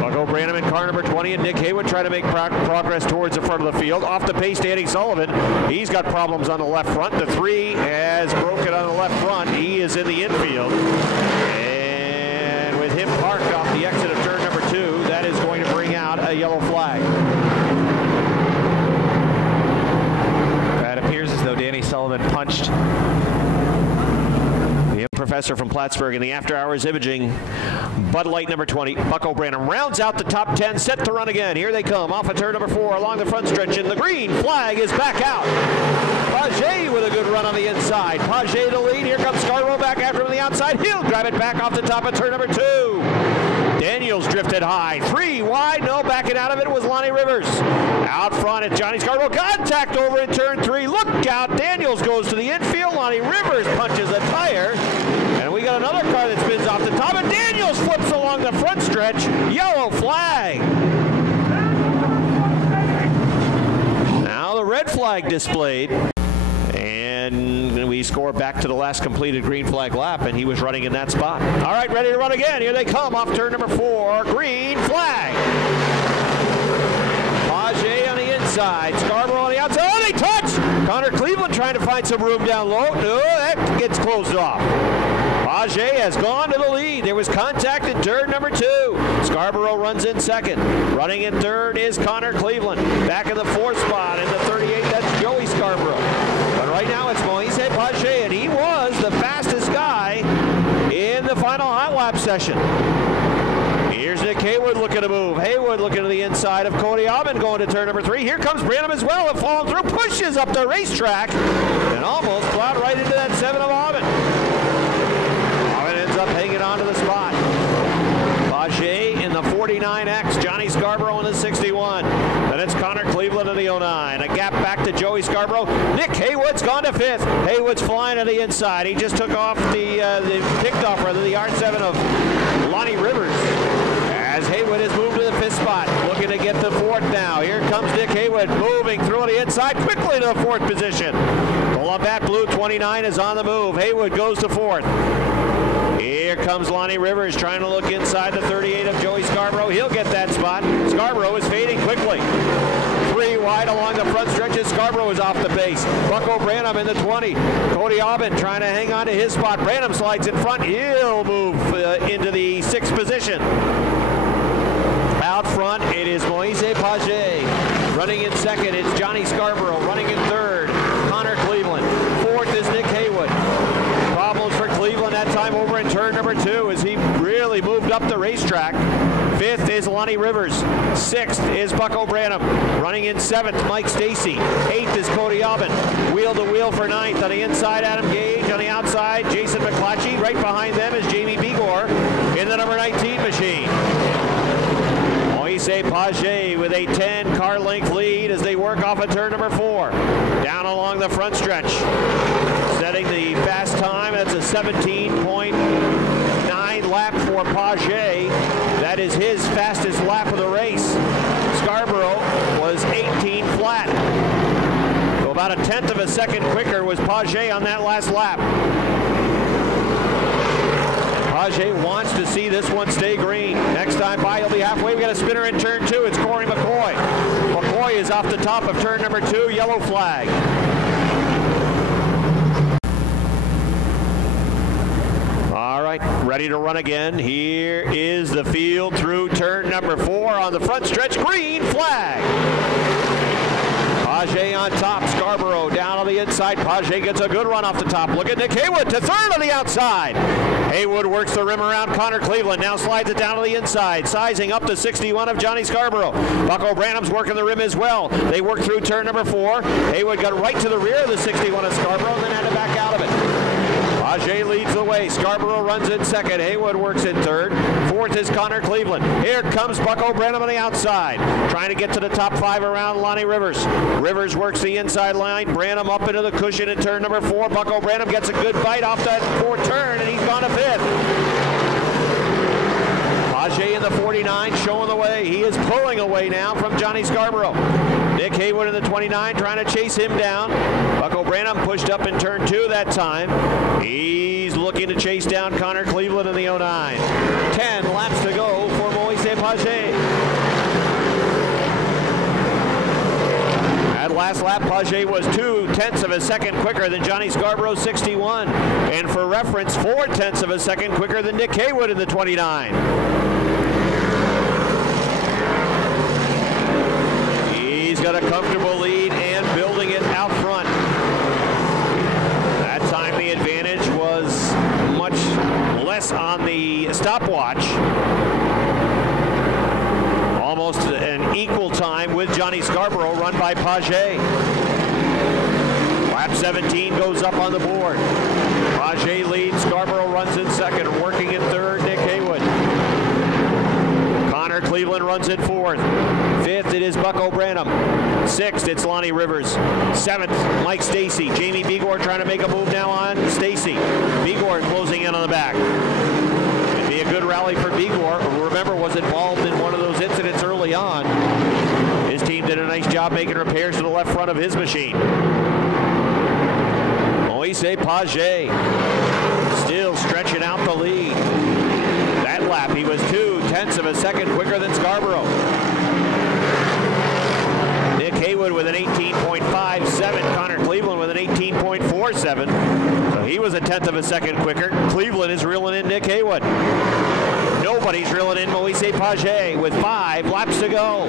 Bucko Branham in car number 20, and Nick Haywood try to make progress towards the front of the field. Off the pace, Danny Sullivan. He's got problems on the left front. The 3 has broken on the left front. He is in the infield. And with him parked off the exit of turn number 2, that is going to bring out a yellow flag. It appears as though Danny Sullivan punched Professor from Plattsburgh in the after-hours imaging. Bud Light number 20, Bucko Branham rounds out the top 10, set to run again. Here they come off of turn number 4 along the front stretch, and the green flag is back out. Page with a good run on the inside. Page the lead. Here comes Scarborough back after him on the outside. He'll drive it back off the top of turn number 2. Daniels drifted high. 3 wide. No, backing out of it was Lonnie Rivers. Out front at Johnny Scarborough. Contact over in turn 3. Look out. Daniels goes to the infield. Lonnie Rivers punches a tire. And we got another car that spins off the top. And Daniels flips along the front stretch. Yellow flag. Now the red flag displayed. And we score back to the last completed green flag lap, and he was running in that spot. All right, ready to run again. Here they come off turn number 4. Green flag. Page on the inside. Scarborough on the outside. Oh, they touch! Connor Cleveland trying to find some room down low. No, that gets closed off. Page has gone to the lead. There was contact in turn number 2. Scarborough runs in second. Running in third is Connor Cleveland. Back in the 4th spot in the 38, that's Joey Scarborough. But right now it's Moise Page, and he was the fastest guy in the final hot lap session. Here's Nick Haywood looking to move. Haywood looking to the inside of Cody Aubin going to turn number 3. Here comes Branham as well, and falling through, pushes up the racetrack, and almost plowed right into that 7 of Aubin. Aubin ends up hanging on to the spot. Page in the 49X, Johnny Scarborough in the 61. Then it's Connor Cleveland in the 09. A gap back to Joey Scarborough. Nick Haywood's gone to 5th. Haywood's flying on the inside. He just took off picked off the R7 of Lonnie Rivers. As Haywood has moved to the 5th spot, looking to get the 4th now. Here comes Nick Haywood moving through on the inside, quickly to the 4th position. The Labatt Blue 29 is on the move. Haywood goes to 4th. Here comes Lonnie Rivers trying to look inside the 38 of Joey Scarborough. He'll get that spot. Scarborough is fading quickly. 3 wide along the front stretches. Scarborough is off the base. Bucko Branham in the 20. Cody Aubin trying to hang on to his spot. Branham slides in front. He'll move into the 6th position. Out front, it is Moise Page. Running in second, it's Johnny Scarborough. Running in third, Connor Cleveland. 4th is Nick Haywood. Problems for Cleveland that time over in turn number 2 as he really moved up the racetrack. 5th is Lonnie Rivers. 6th is Bucko Branham. Running in 7th, Mike Stacy. 8th is Cody Aubin. Wheel to wheel for 9th. On the inside, Adam Gage. On the outside, Jason McClatchy. Right behind them is Jamie Begor in the number 19 machine. Moise Page with a 10 car length lead as they work off of turn number 4. Down along the front stretch. Setting the fast time, that's a 17.9 lap for Page. That is his fastest lap of the race. Scarborough was 18 flat. So about a 1/10 of a second quicker was Page on that last lap. Page wants to see this one stay green. Next time by, he'll be halfway. We got a spinner in turn 2. It's Corey McCoy. McCoy is off the top of turn number 2. Yellow flag. All right, ready to run again. Here is the field through turn number 4 on the front stretch. Green flag. Page on top, Scarborough down on the inside. Page gets a good run off the top. Look at Nick Haywood to 3rd on the outside. Haywood works the rim around Connor Cleveland. Now slides it down to the inside. Sizing up to 61 of Johnny Scarborough. Bucko Branham's working the rim as well. They work through turn number 4. Haywood got right to the rear of the 61 of Scarborough and then had to back out of it. Page leads the way. Scarborough runs in second. Haywood works in third. 4th is Connor Cleveland. Here comes Bucko Branham on the outside. Trying to get to the top 5 around Lonnie Rivers. Rivers works the inside line. Branham up into the cushion in turn number 4. Bucko Branham gets a good bite off that 4th turn, and he's gone to 5th. Page in the 49 showing the way. He is pulling away now from Johnny Scarborough. Nick Haywood in the 29 trying to chase him down. Bucko Branham pushed up in turn 2 that time. He's looking to chase down Connor Cleveland in the 09. 10 laps to go for Moise Page. At last lap, Page was 2/10 of a second quicker than Johnny Scarborough 61. And for reference, 4/10 of a second quicker than Nick Haywood in the 29. He's got a comfortable lead and building it out front. That time the advantage was much much less on the stopwatch. Almost an equal time with Johnny Scarborough, run by Paget. Lap 17 goes up on the board. Paget leads, Scarborough runs in second, working in third, Nick Haywood. Connor Cleveland runs in fourth. Fifth, it is Buck O'Branham. Sixth, it's Lonnie Rivers. Seventh, Mike Stacey. Jamie Begor trying to make a move now on Stacey. Begor closing in on the back. It'd be a good rally for Begor, who, remember, was involved in one of those incidents early on. His team did a nice job making repairs to the left front of his machine. Moise Paget still stretching out the lead. That lap, he was 0.2 of a second quicker than Scarborough. Nick Haywood with an 18.57, Connor Cleveland with an 18.47. So he was 1/10 of a second quicker. Cleveland is reeling in Nick Haywood. Nobody's reeling in Moise Paget with 5 laps to go.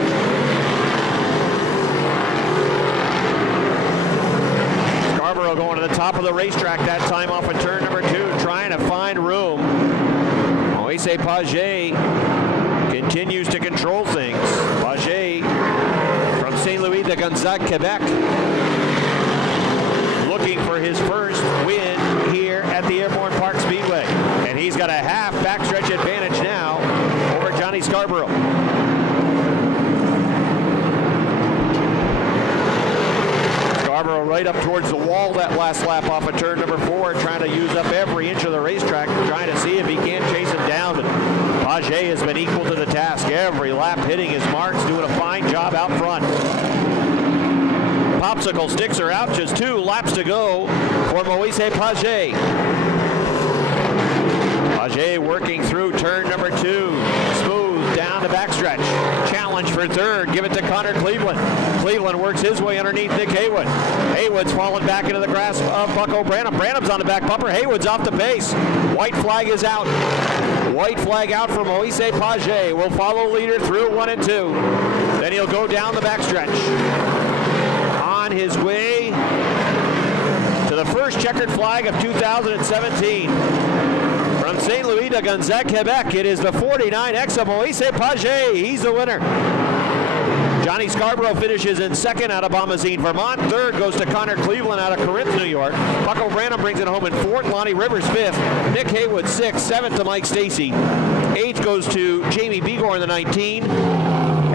Scarborough going to the top of the racetrack that time off of turn number 2, trying to find room. Moise Paget continues to control things. Paget from St. Louis de Gonzague, Quebec, looking for his first win here at the Airborne Park Speedway. And he's got a half backstretch advantage now over Johnny Scarborough. Scarborough right up towards the wall that last lap off of turn number 4, trying to use up every inch of the racetrack, trying to see if he can chase him down. But Paget has been equal to the task. Every lap hitting his marks, doing a fine job out front. Popsicle sticks are out, just 2 laps to go for Moise Paget. Paget working through turn number 2. Smooth down the backstretch. Challenge for third. Give it to Connor Cleveland. Cleveland works his way underneath Nick Haywood. Haywood's fallen back into the grasp of Buck O'Branham. Branham's on the back bumper. Haywood's off the pace. White flag is out. White flag out for Moise Paget. Will follow leader through 1 and 2. Then he'll go down the backstretch. On his way to the first checkered flag of 2017. From St. Louis de Gonzague, Quebec, it is the 49X of Moise Paget. He's the winner. Johnny Scarborough finishes in second out of Bombazine, Vermont. Third goes to Connor Cleveland out of Corinth, New York. Buck O'Branham brings it home in fourth. Lonnie Rivers fifth. Nick Haywood sixth. Seventh to Mike Stacey. Eighth goes to Jamie Begor in the 19.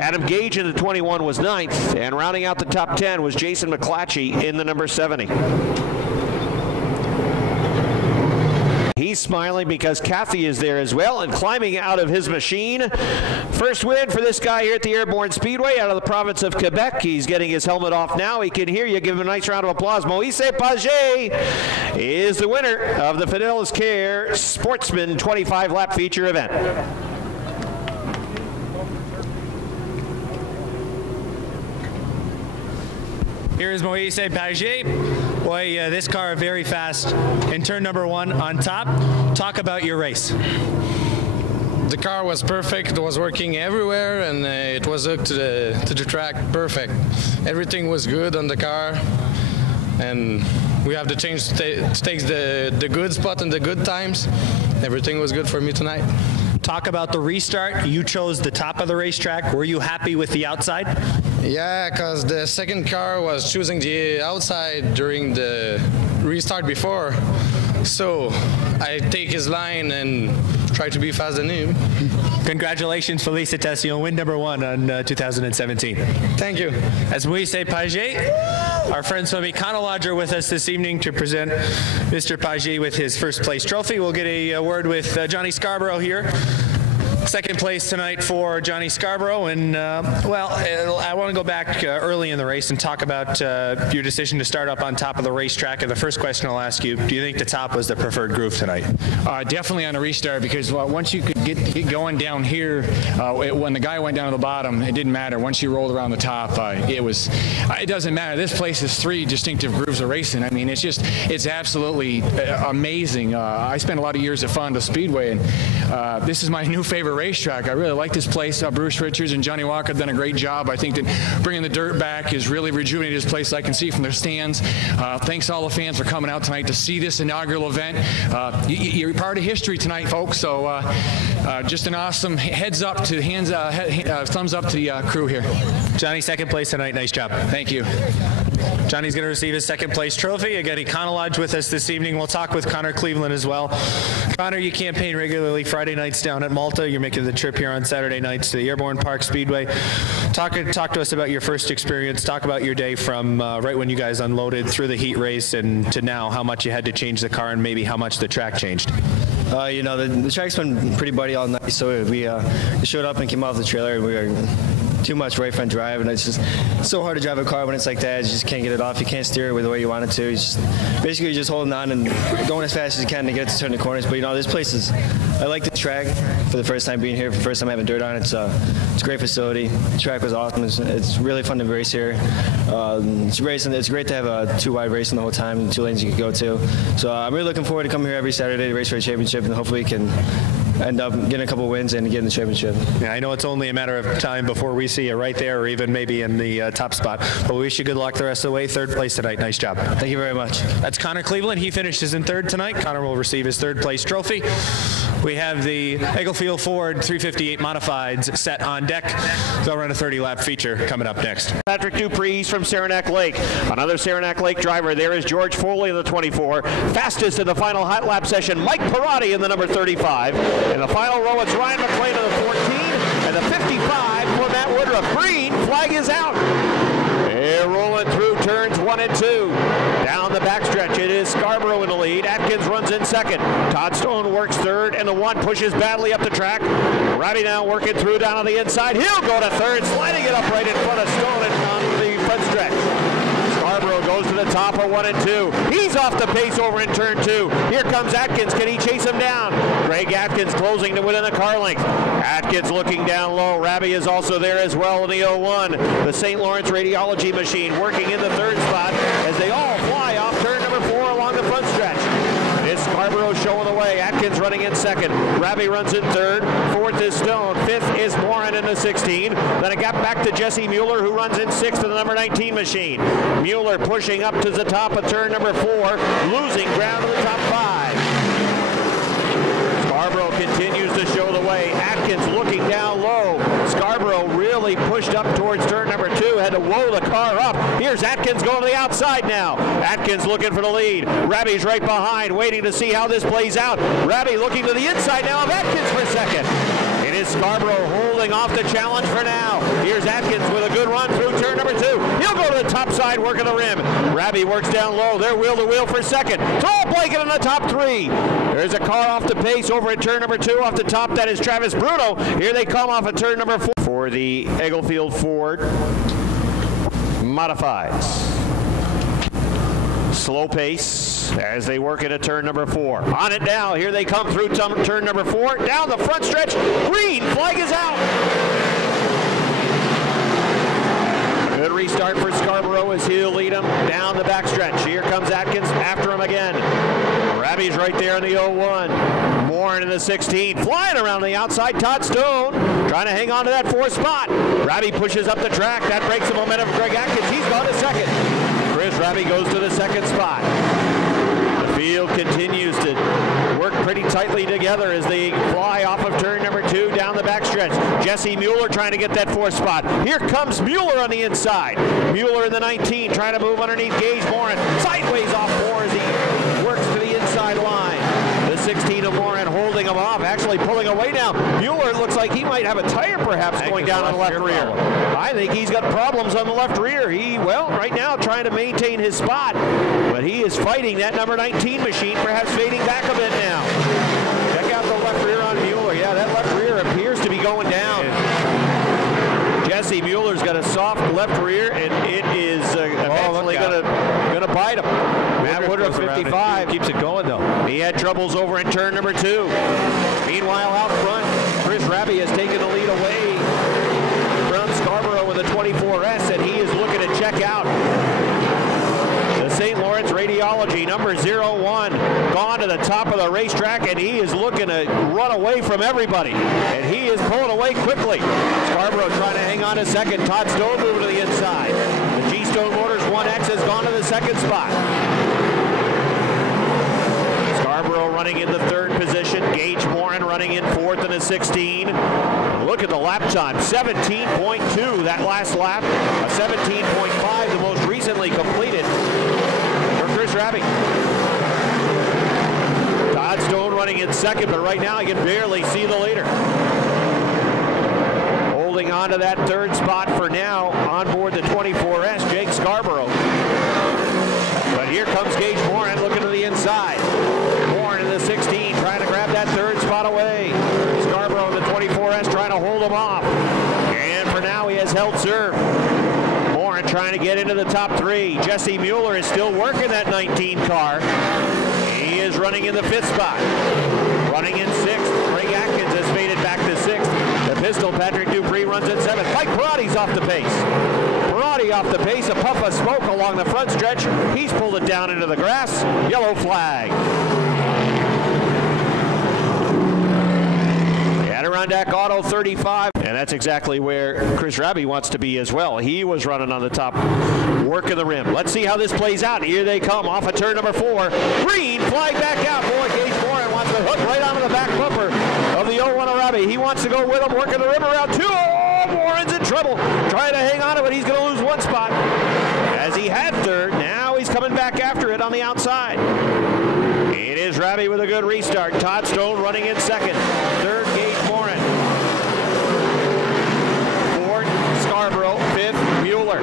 Adam Gage in the 21 was ninth. And rounding out the top 10 was Jason McClatchy in the number 70. He's smiling because Kathy is there as well and climbing out of his machine. First win for this guy here at the Airborne Speedway out of the province of Quebec. He's getting his helmet off now. He can hear you. Give him a nice round of applause. Moise Paget is the winner of the Fidelis Care Sportsman 25-lap feature event. Here is Moise Paget. Boy, this car very fast in turn number 1 on top. Talk about your race. The car was perfect. It was working everywhere, and it was hooked to the track perfect. Everything was good on the car, and we have to change stakes the good spot and the good times. Everything was good for me tonight. Talk about the restart. You chose the top of the racetrack. Were you happy with the outside? Yeah, because the second car was choosing the outside during the restart before. So I take his line and try to be faster than him. Congratulations, Félicitations, win number 1 on 2017. Thank you. As Moise Paget, our friend Swami Kanalaj are with us this evening to present Mr. Paget with his first place trophy. We'll get a word with Johnny Scarborough here. Second place tonight for Johnny Scarborough, and well, I want to go back early in the race and talk about your decision to start up on top of the racetrack. And the first question I'll ask you, do you think the top was the preferred groove tonight? Definitely on a restart, because once you could get going down here, when the guy went down to the bottom, it didn't matter. Once you rolled around the top, it doesn't matter. This place is 3 distinctive grooves of racing. I mean, it's absolutely amazing. I spent a lot of years at Fonda Speedway, and this is my new favorite a racetrack. I really like this place. Bruce Richards and Johnny Walker have done a great job. I think that bringing the dirt back is really rejuvenated this place. I can see from their stands. Thanks to all the fans for coming out tonight to see this inaugural event. You're part of history tonight, folks. So just an awesome thumbs up to the crew here. Johnny, second place tonight. Nice job. Thank you. Johnny's going to receive his second place trophy. Again, Econolodge with us this evening. We'll talk with Connor Cleveland as well. Connor, you campaign regularly Friday nights down at Malta. You're making the trip here on Saturday nights to the Airborne Park Speedway. Talk to us about your first experience. Talk about your day from right when you guys unloaded through the heat race and to now, how much you had to change the car and maybe how much the track changed. You know, the track's been pretty buddy all night, so we showed up and came off the trailer, and we were too much right front drive, and it's just so hard to drive a car when it's like that. You just can't get it off. You can't steer it the way you want it to. It's just basically just holding on and going as fast as you can to get to turn the corners. But you know, this place is, I like the track for the first time being here, for the first time having dirt on it. It's a great facility. The track was awesome. It's really fun to race here. It's great to have a two-wide racing the whole time, 2 lanes you can go to. So I'm really looking forward to coming here every Saturday to race for a championship, and hopefully we can end up getting a couple wins and getting the championship. Yeah, I know it's only a matter of time before we see you right there or even maybe in the top spot. But we wish you good luck the rest of the way. Third place tonight. Nice job. Thank you very much. That's Connor Cleveland. He finishes in third tonight. Connor will receive his third place trophy. We have the Eaglefield Ford 358 Modifieds set on deck. They'll run a 30-lap feature coming up next. Patrick Dupree's from Saranac Lake. Another Saranac Lake driver. There is George Foley in the 24. Fastest in the final hot lap session, Mike Perotti in the number 35. In the final row, it's Ryan McLean in the 14 and the 55 for Matt Woodruff. Green flag is out. They're rolling through turns 1 and 2. Down the backstretch, it is Scarborough in the lead. Atkins runs in second. Todd Stone works third, and the 1 pushes badly up the track. Robbie now working through down on the inside. He'll go to third, sliding it up right in front of Stone and on the front stretch. Scarborough goes to the top of 1 and 2. He's off the pace over in turn 2. Here comes Atkins. Can he chase him down? Greg Atkins closing to within a car length. Atkins looking down low. Rabi is also there as well in the 01. The St. Lawrence radiology machine working in the third spot as they all fly off turn number 4 along the front stretch. It's Scarborough showing the way. Atkins running in second. Rabi runs in third. Fourth is Stone. Fifth is Morin in the 16. Then it got back to Jesse Mueller, who runs in sixth in the number 19 machine. Mueller pushing up to the top of turn number 4, losing ground to the top 5. Scarborough continues to show the way. Atkins looking down low. Scarborough really pushed up towards turn number 2, had to whoa the car up. Here's Atkins going to the outside now. Atkins looking for the lead. Rabi's right behind, waiting to see how this plays out. Rabi looking to the inside now of Atkins for second. It is Scarborough holding off the challenge for now. Here's Atkins with a good run through turn number 2. He'll go to the top side, working the rim. Rabi works down low. They're wheel to wheel for second. Tall blanket in the top 3. There's a car off the pace over at turn number 2. Off the top, that is Travis Bruno. Here they come off at turn number 4 for the Eaglefield Ford Modifieds. Slow pace as they work into turn number 4. On it now. Here they come through turn number 4. Down the front stretch. Green flag is out. Good restart for Scarborough as he'll lead him down the backstretch. Here comes Atkins after him again. Rabi's right there in the 01. Morin in the 16. Flying around the outside. Todd Stone trying to hang on to that 4th spot. Rabi pushes up the track. That breaks the momentum of Greg Atkins. He's gone to second. Chris Rabi goes to the 2nd spot. The field continues to work pretty tightly together as they fly off of turn number 2 down the backstretch. Jesse Mueller trying to get that 4th spot. Here comes Mueller on the inside. Mueller in the 19 trying to move underneath Gage Morin. Sideways off 4 as he works to the inside line. The 16 of Morin holding him off, actually pulling away now. Mueller looks like he might have a tire perhaps going down on the left rear. I think he's got problems on the left rear. Right now trying to maintain his spot, but he is fighting that number 19 machine, perhaps fading back a bit now. Check out the left rear on Mueller. Yeah, that left rear appears to be going down. Jesse Mueller's got a soft left rear, and it is eventually going to bite him. Matt Woodruff, 55. Keeps it going, though. He had troubles over in turn number 2. Meanwhile, out front, Chris Rabi has taken the lead away from Scarborough with a 24S, and he is looking to check out the St. Lawrence Radiology, number 01. gone to the top of the racetrack, and he is looking to run away from everybody. And he is pulling away quickly. Scarborough trying to hang on a second. Todd Stone moving to the inside. The G-Stone Motors 1X has gone to the second spot. Scarborough running in the third position. Gage Morin running in fourth in a 16. Look at the lap time, 17.2 that last lap, a 17.5 the most recently completed for Chris Raby. Todd Stone running in second, but right now I can barely see the leader. Holding on to that third spot for now on board the 24S, Jake Scarborough. But here comes Gage Morin looking to the inside. Morin in the 16 trying to grab that third spot away. Scarborough in the 24S trying to hold him off. And for now he has held serve. Morin trying to get into the top three. Jesse Mueller is still working that 19 car. He is running in the fifth spot. Running in sixth. Greg Atkins has faded back to sixth. The pistol, Patrick Dupree, runs in seventh. Mike Peratti's off the pace. Peratti off the pace, a puff of smoke along the front stretch. He's pulled it down into the grass. Yellow flag. Adirondack Auto 35, and that's exactly where Chris Raby wants to be as well. He was running on the top, working the rim. Let's see how this plays out. Here they come off of turn number 4. Green flag back out. Boy, Gage Morin wants to hook right onto the back bumper of the 01 of Raby. He wants to go with him, working the rim around 2. Oh, Morin's in trouble. Trying to hang on to it. He's going to lose one spot. As he had third, now he's coming back after it on the outside. It is Raby with a good restart. Todd Stone running in second. Third, Gage Morin. Fourth, Scarborough. Fifth, Mueller.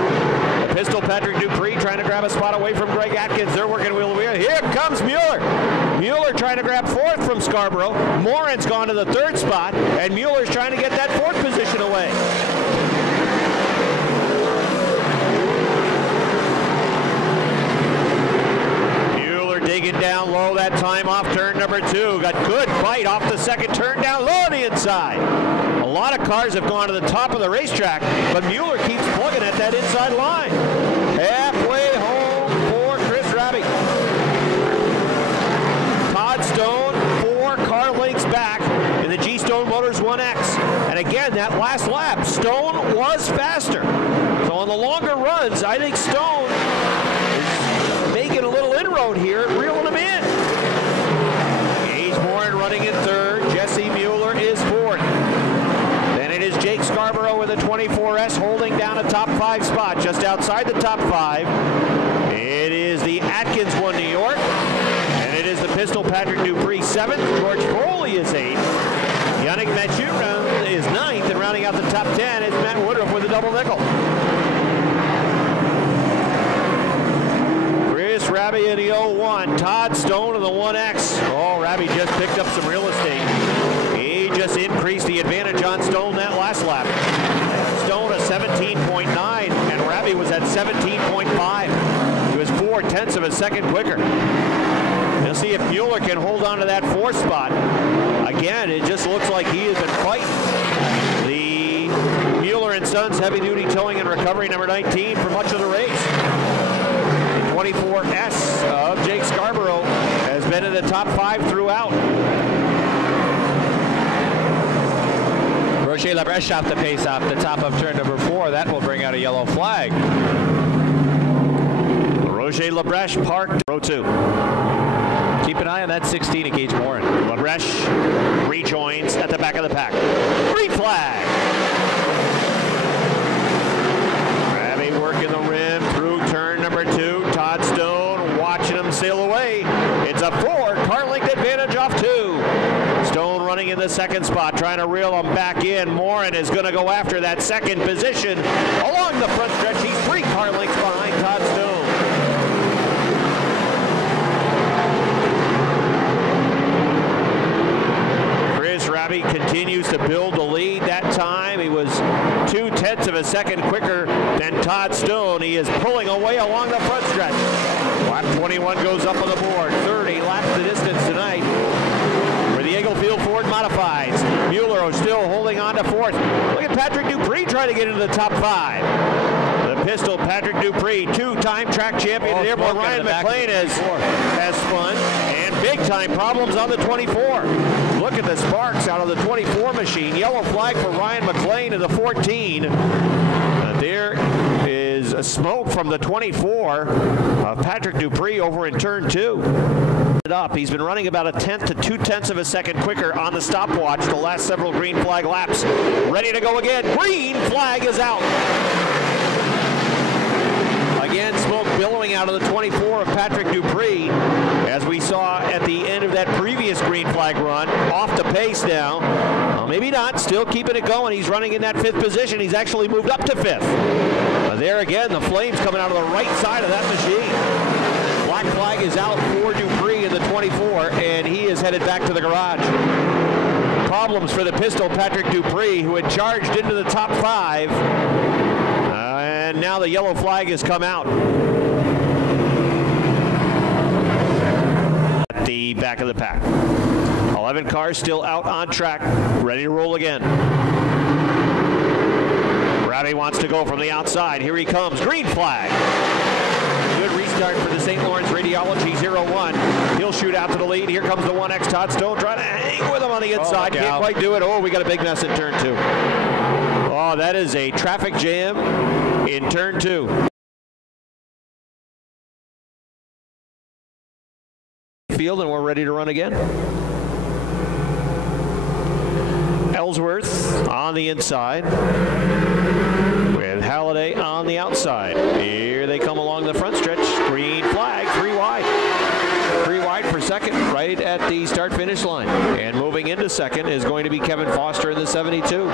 The pistol, Patrick Dupree trying to grab a spot away from Greg Atkins. They're working wheel to wheel. Here comes Mueller. Mueller trying to grab fourth from Scarborough. Morin's gone to the third spot, and Mueller's trying to get that fourth position away. Digging down low that time off turn number 2. Got good bite off the second turn down low on the inside. A lot of cars have gone to the top of the racetrack, but Mueller keeps plugging at that inside line. Halfway home for Chris Raby. Todd Stone 4 car lengths back in the G-Stone Motors 1X. And again, that last lap, Stone was faster. So on the longer runs, I think Stone is making a little inroad here, reeling him in. Gage Morin running in third. Jesse Mueller is fourth. Then it is Jake Scarborough with a 24S holding down a top 5 spot just outside the top 5. It is the Atkins one, New York. And it is the pistol, Patrick Dupree 7th. George Foley is 8th. Yannick Mathieu is 9th. And rounding out the top 10 is Matt Woodruff with a double nickel. Chris Raby in the 01. Todd Stone in the 1X. Oh, Raby just picked up some real estate. He just increased the advantage on Stone that last lap. Stone a 17.9, and Raby was at 17.5. He was 0.4 of a second quicker. We'll see if Mueller can hold on to that 4th spot. Again, it just looks like he has been fighting. The Mueller and Sons Heavy Duty Towing and Recovery number 19 for much of the race. 24S of Jake Scarborough has been in the top 5 throughout. Roger Labrèche off the pace off the top of turn number 4. That will bring out a yellow flag. Roger Labrèche parked row 2. Keep an eye on that 16 at Gage Morin. Labrèche rejoins at the back of the pack. Green flag. Raby working the rim through turn number 2. Todd Stone watching him sail away. It's a 4 car length advantage off 2. Stone running in the second spot, trying to reel him back in. Morin is going to go after that second position along the front stretch. He's 3 car lengths behind Todd Stone. Raby continues to build the lead. That time he was 0.2 of a second quicker than Todd Stone. He is pulling away along the front stretch. Lap 21 goes up on the board. 30 laps the distance tonight for the Englefield Ford Modifieds. Mueller still holding on to 4th. Look at Patrick Dupree trying to get into the top 5. The pistol, Patrick Dupree, 2-time track champion at Airborne. Ryan McLean has spun. And Big time problems on the 24. Look at the sparks out of the 24 machine. Yellow flag for Ryan McLean in the 14. There is a smoke from the 24 of Patrick Dupree over in turn 2. He's been running about 1/10 to 2/10 of a second quicker on the stopwatch the last several green flag laps. Ready to go again. Green flag is out. Again, smoke billowing out of the 24 of Patrick Dupree, as we saw at the end of that previous green flag run. Off the pace now. Well, maybe not. Still keeping it going. He's running in that 5th position. He's actually moved up to 5th. There again, the flames coming out of the right side of that machine. Black flag is out for Dupree in the 24, and he is headed back to the garage. Problems for the pistol Patrick Dupree, who had charged into the top 5. And now the yellow flag has come out. At the back of the pack. 11 cars still out on track, ready to roll again. Rowdy wants to go from the outside. Here he comes. Green flag. Good restart for the St. Lawrence Radiology 01. He'll shoot out to the lead. Here comes the 1X Todd Stone trying to hang with him on the inside. Can't quite do it. Oh, we got a big mess in turn 2. Oh, that is a traffic jam in turn 2. Field, and we're ready to run again. Ellsworth on the inside with Halliday on the outside. Here they come along the front stretch. Green flag, 3 wide. 3 wide for second, right at the start-finish line. And moving into second is going to be Kevin Foster in the 72.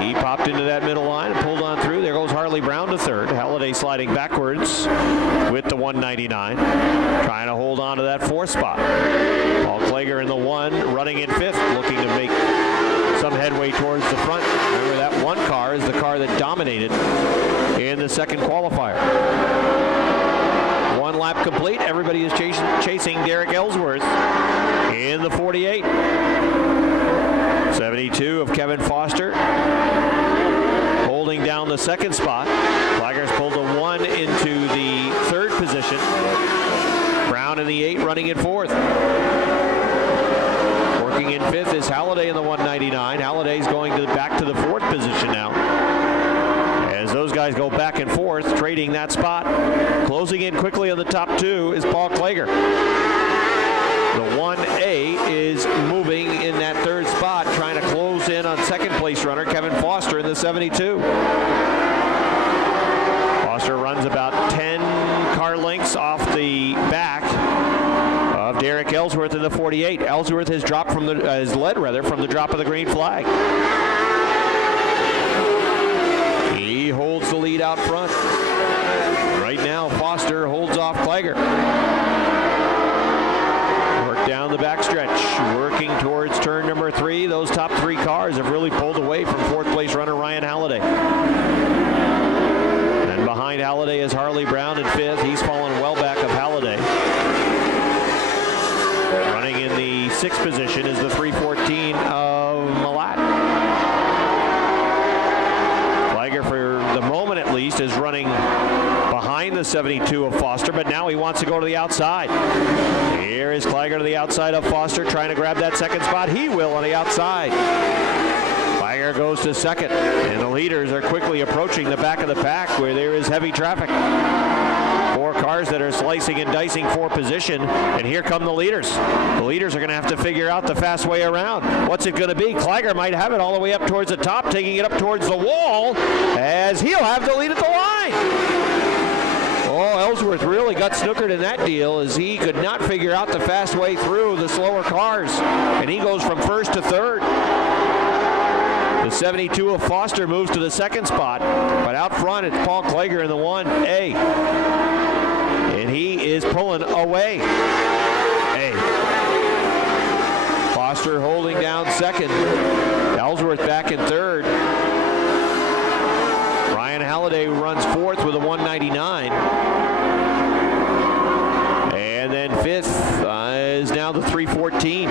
He popped into that middle line and pulled on through. There goes Harley Brown to third. Halliday sliding backwards with the 199. Trying to hold on to that 4th spot. Paul Klager in the 1, running in 5th, looking to make some headway towards the front. Remember, that 1 car is the car that dominated in the second qualifier. 1 lap complete. Everybody is chasing Derek Ellsworth in the 48. 72 of Kevin Foster holding down the 2nd spot. Tigers pulled the 1 into the 3rd position. Brown in the 8, running in 4th. Working in 5th is Halliday in the 199. Halliday's going back to the 4th position now, as those guys go back and forth, trading that spot. Closing in quickly on the top 2 is Paul Klager. The 1A is moving in that 3rd spot, trying to close in on 2nd place runner Kevin Foster in the 72. Foster runs about 10 car lengths off the back of Derek Ellsworth in the 48. Ellsworth has dropped from has led from the drop of the green flag. He holds the lead out front. Right now, Foster holds off Klager. Down the backstretch, working towards turn number 3. Those top 3 cars have really pulled away from 4th place runner Ryan Halliday. And behind Halliday is Harley Brown in 5th. He's fallen well back of Halliday. Running in the 6th position is the 314 of Malat. Klager, for the moment at least, is running behind the 72 of Foster, but now he wants to go to the outside. Here is Klager to the outside of Foster, trying to grab that 2nd spot. He will on the outside. Klager goes to 2nd, and the leaders are quickly approaching the back of the pack where there is heavy traffic. 4 cars that are slicing and dicing for position, and here come the leaders. The leaders are going to have to figure out the fast way around. What's it going to be? Klager might have it all the way up towards the top, taking it up towards the wall, as he'll have the lead at the line. Oh, Ellsworth really got snookered in that deal, as he could not figure out the fast way through the slower cars, and he goes from 1st to 3rd. The 72 of Foster moves to the 2nd spot, but out front it's Paul Klager in the 1A, and he is pulling away. Foster holding down 2nd. Ellsworth back in 3rd. Ryan Halliday runs 4th with a 199. And then 5th is now the 314.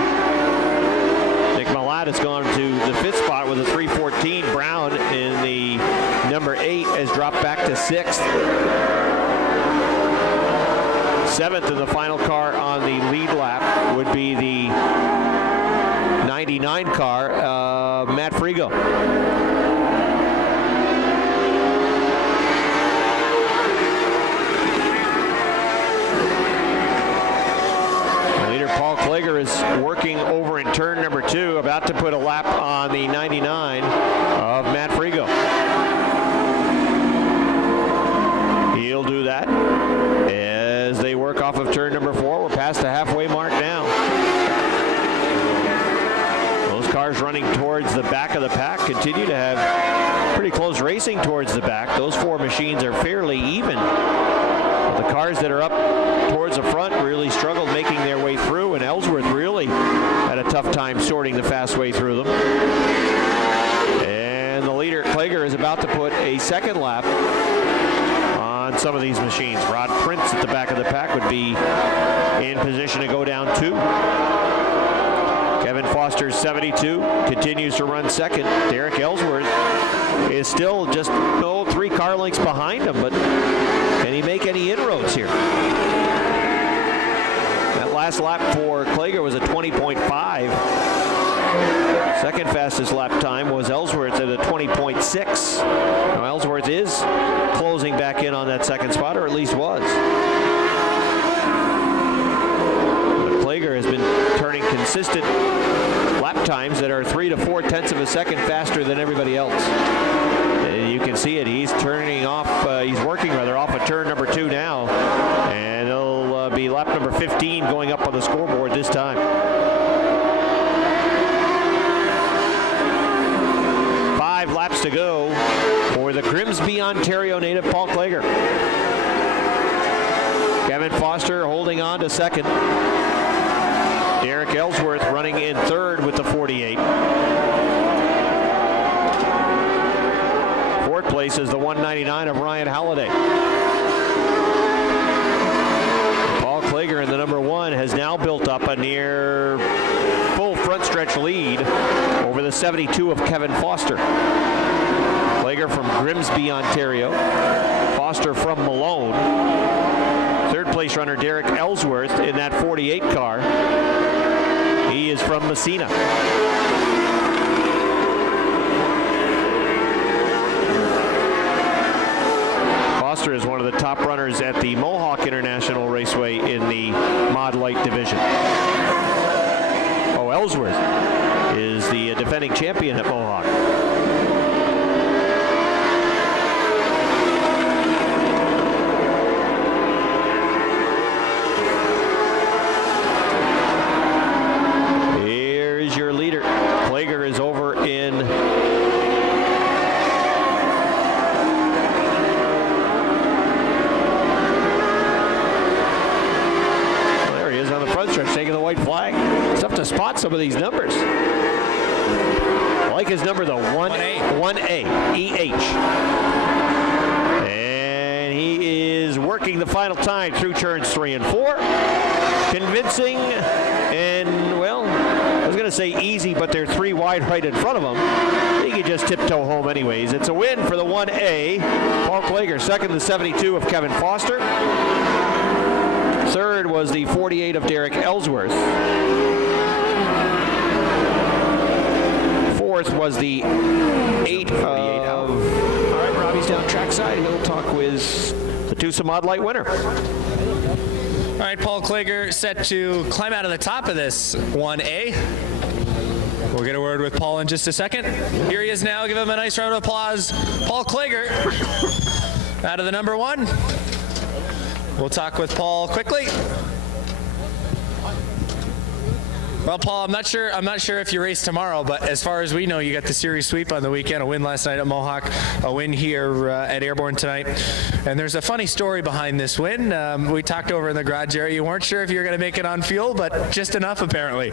Nick Malat has gone to the 5th spot with a 314. Brown in the number 8 has dropped back to 6th. 7th and the final car on the lead lap would be the 99 car, Matt Frigo. Leader Paul Klager is working over in turn number 2, about to put a lap on the 99 of Matt Frigo. He'll do that as they work off of turn number 4. We're past the halfway mark now. Those cars running towards the back of the pack continue to have pretty close racing towards the back. Those 4 machines are fairly even. But the cars that are up towards the front really struggled making their way through, and Ellsworth really had a tough time sorting the fast way through them. And the leader, Klager, is about to put a second lap on some of these machines. Rod Prince at the back of the pack would be in position to go down 2. Kevin Foster's 72 continues to run second. Derek Ellsworth is still just 3 car lengths behind him, but can he make any inroads here? That last lap for Klager was a 20.5. Second fastest lap time was Ellsworth at a 20.6. Now Ellsworth is closing back in on that second spot, or at least was. But Klager has been turning consistent lap times that are 3 to 4 tenths of a second faster than everybody else. And you can see it. He's turning off, he's working rather off of turn number 2 now. And it'll be lap number 15 going up on the scoreboard this time. 5 laps to go for the Grimsby, Ontario native Paul Klager. Kevin Foster holding on to second. Derek Ellsworth running in third with the 48. Fourth place is the 199 of Ryan Halliday. Paul Klager in the number 1 has now built up a near full front stretch lead over the 72 of Kevin Foster. Klager from Grimsby, Ontario. Foster from Malone. Third place runner Derek Ellsworth in that 48 car. He is from Messina. Foster is one of the top runners at the Mohawk International Raceway in the Mod Light division. Oh, Ellsworth is the defending champion at Mohawk. Here's your leader. Klager is over in taking the white flag. It's tough to spot some of these numbers. I like his number though, 1A, EH. And he is working the final time through turns 3 and 4. Convincing and, well, I was going to say easy, but they're 3 wide right in front of him. He could just tiptoe home anyways. It's a win for the 1A. Paul Klager, second the 72 of Kevin Foster. Third was the 48 of Derek Ellsworth. Fourth was the 8 of... All right, Robbie's down trackside, and he'll talk with the Tucson Mod Light winner. All right, Paul Klager set to climb out of the top of this 1A. We'll get a word with Paul in just a second. Here he is now. Give him a nice round of applause. Paul Klager out of the number 1. We'll talk with Paul quickly. Well, Paul, I'm not sure if you race tomorrow, but as far as we know, you got the series sweep on the weekend, a win last night at Mohawk, a win here at Airborne tonight. And there's a funny story behind this win. We talked over in the garage area. You weren't sure if you were going to make it on fuel, but just enough apparently.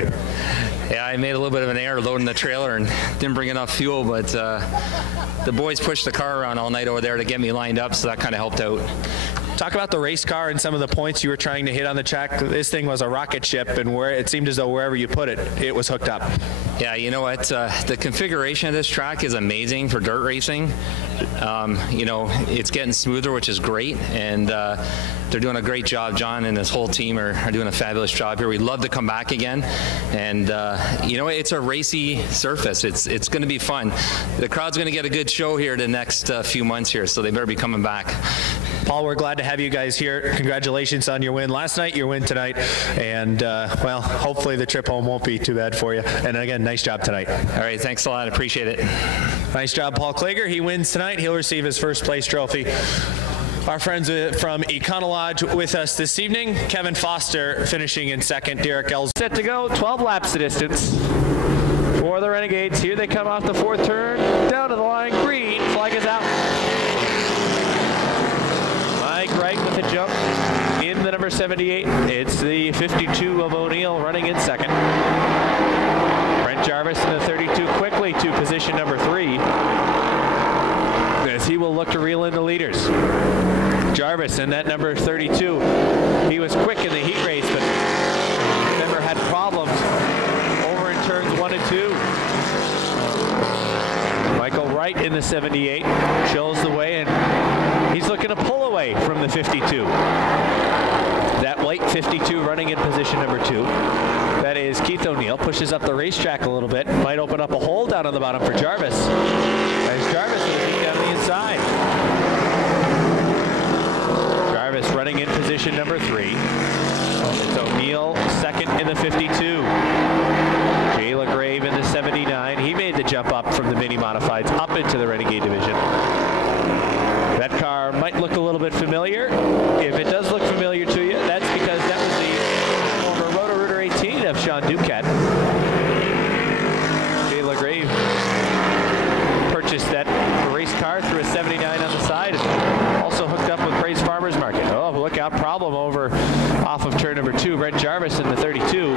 Yeah, I made a little bit of an error loading the trailer and didn't bring enough fuel, but the boys pushed the car around all night over there to get me lined up, so that kind of helped out. Talk about the race car and some of the points you were trying to hit on the track. This thing was a rocket ship, and where it seemed as though wherever you put it, it was hooked up. Yeah, you know what? The configuration of this track is amazing for dirt racing. You know, it's getting smoother, which is great, and they're doing a great job. John and his whole team are doing a fabulous job here. We'd love to come back again, and you know, it's a racy surface. It's going to be fun. The crowd's going to get a good show here the next few months here, so they better be coming back. Paul, we're glad to have you guys here. Congratulations on your win last night, your win tonight, and well, hopefully the trip home won't be too bad for you. And again, nice job tonight. All right, thanks a lot. Appreciate it. Nice job, Paul Klager. He wins tonight. He'll receive his first place trophy. Our friends from Econolodge with us this evening. Kevin Foster finishing in second. Derek Els Set to go, 12 laps the distance for the Renegades. Here they come off the fourth turn, down to the line, green, flag is out. Mike Wright with a jump in the number 78. It's the 52 of O'Neill running in second. Brent Jarvis in the 32 quickly to position number 3 as he will look to reel in the leaders. Jarvis in that number 32. He was quick in the heat race, but remember had problems over in turns 1 and 2. Michael Wright in the 78 shows the way, and he's looking to pull away from the 52. That white 52 running in position number 2. That is Keith O'Neill. Pushes up the racetrack a little bit. Might open up a hole down on the bottom for Jarvis. As Jarvis will be down the inside. Jarvis running in position number 3. It's O'Neill second in the 52. Jay LaGrave in the 79. He made the jump up from the mini modifieds up into the Renegade division. That car might look a little bit familiar. If it does look familiar to you, that's because that was the former Roto-Rooter 18 of Sean Duquette. Jay LaGrave purchased that race car through a 79 on the side, and also hooked up with Praise Farmers Market. Oh, look out, problem over off of turn number 2. Brent Jarvis in the 32.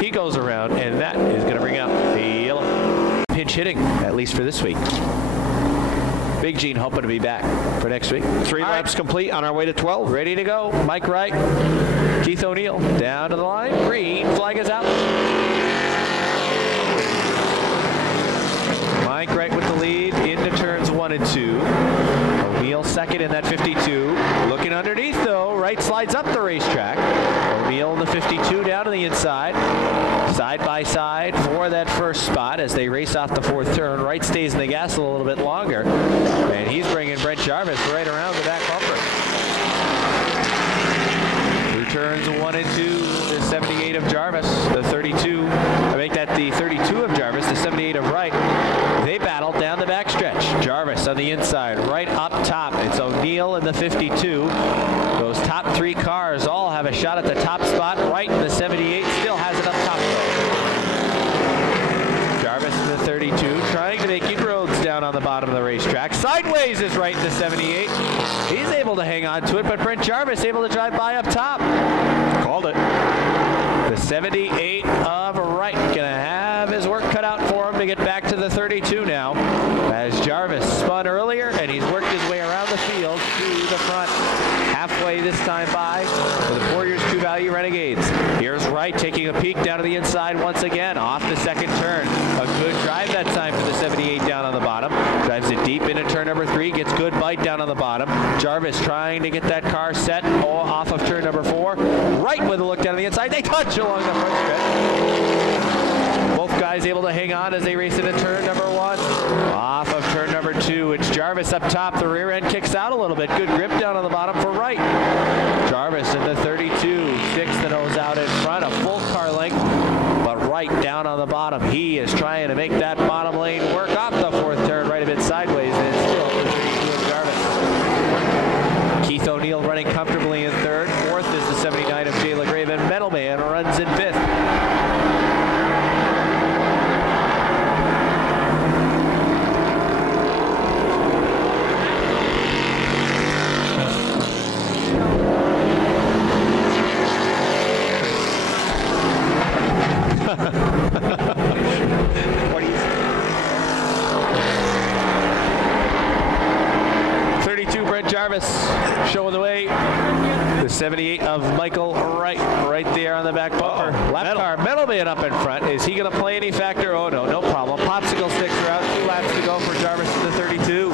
He goes around, and that is going to bring out the yellow. Pinch hitting, at least for this week. Big Gene hoping to be back for next week. 3 laps complete on our way to 12. Ready to go. Mike Wright, Keith O'Neill down to the line. Green flag is out. Mike Wright with the lead into turns 1 and 2. O'Neill second in that 52. Looking underneath though. Wright slides up the racetrack. O'Neill in the 52 down to the inside. Side by side for that first spot as they race off the 4th turn. Wright stays in the gas a little bit longer. And he's bringing Brent Jarvis right around the back bumper. Through turns 1 and 2, the 78 of Jarvis, the 32. I make that the 32 of Jarvis, the 78 of Wright. They battle down the backstretch. Jarvis on the inside, right up top. It's O'Neill in the 52. Those top 3 cars all have a shot at the top spot. Wright in the 78 still has it up top though. Jarvis in the 32, trying to make inroads down on the bottom of the racetrack. Sideways is Wright in the 78. He's able to hang on to it, but Brent Jarvis able to drive by up top. Called it. The 78 of Wright gonna have his work cut out for him to get back to the 32 now, as Jarvis spun earlier and he's worked his way around the field to the front. Halfway this time by for the Warriors True Value Renegades. Here's Wright taking a peek down to the inside once again off the 2nd turn. A good drive that time for the 78 down on the bottom. Drives it deep into turn number 3, gets good bite down on the bottom. Jarvis trying to get that car set off of turn number 4. Wright with a look down on the inside. They touch along the front stretch. Both guys able to hang on as they race into turn number 1. Off of turn number 2, it's Jarvis up top. The rear end kicks out a little bit. Good grip down on the bottom for Wright. Jarvis in the 32, 6 the nose out in front, a full car length, but Wright down on the bottom. He is trying to make that bottom lane work off the 4th turn, right a bit sideways, and it's still the 32 of Jarvis. Keith O'Neill running comfortably in 3rd. 4th is the 79 of Jay LaGrave, and Metalman runs in 5th. What do you say? 32 Brent Jarvis showing the way. The 78 of Michael Wright right there on the back bumper. Left car, Middleman up in front. Is he going to play any factor? Oh, no, no problem. Popsicle sticks are out. 2 laps to go for Jarvis in the 32.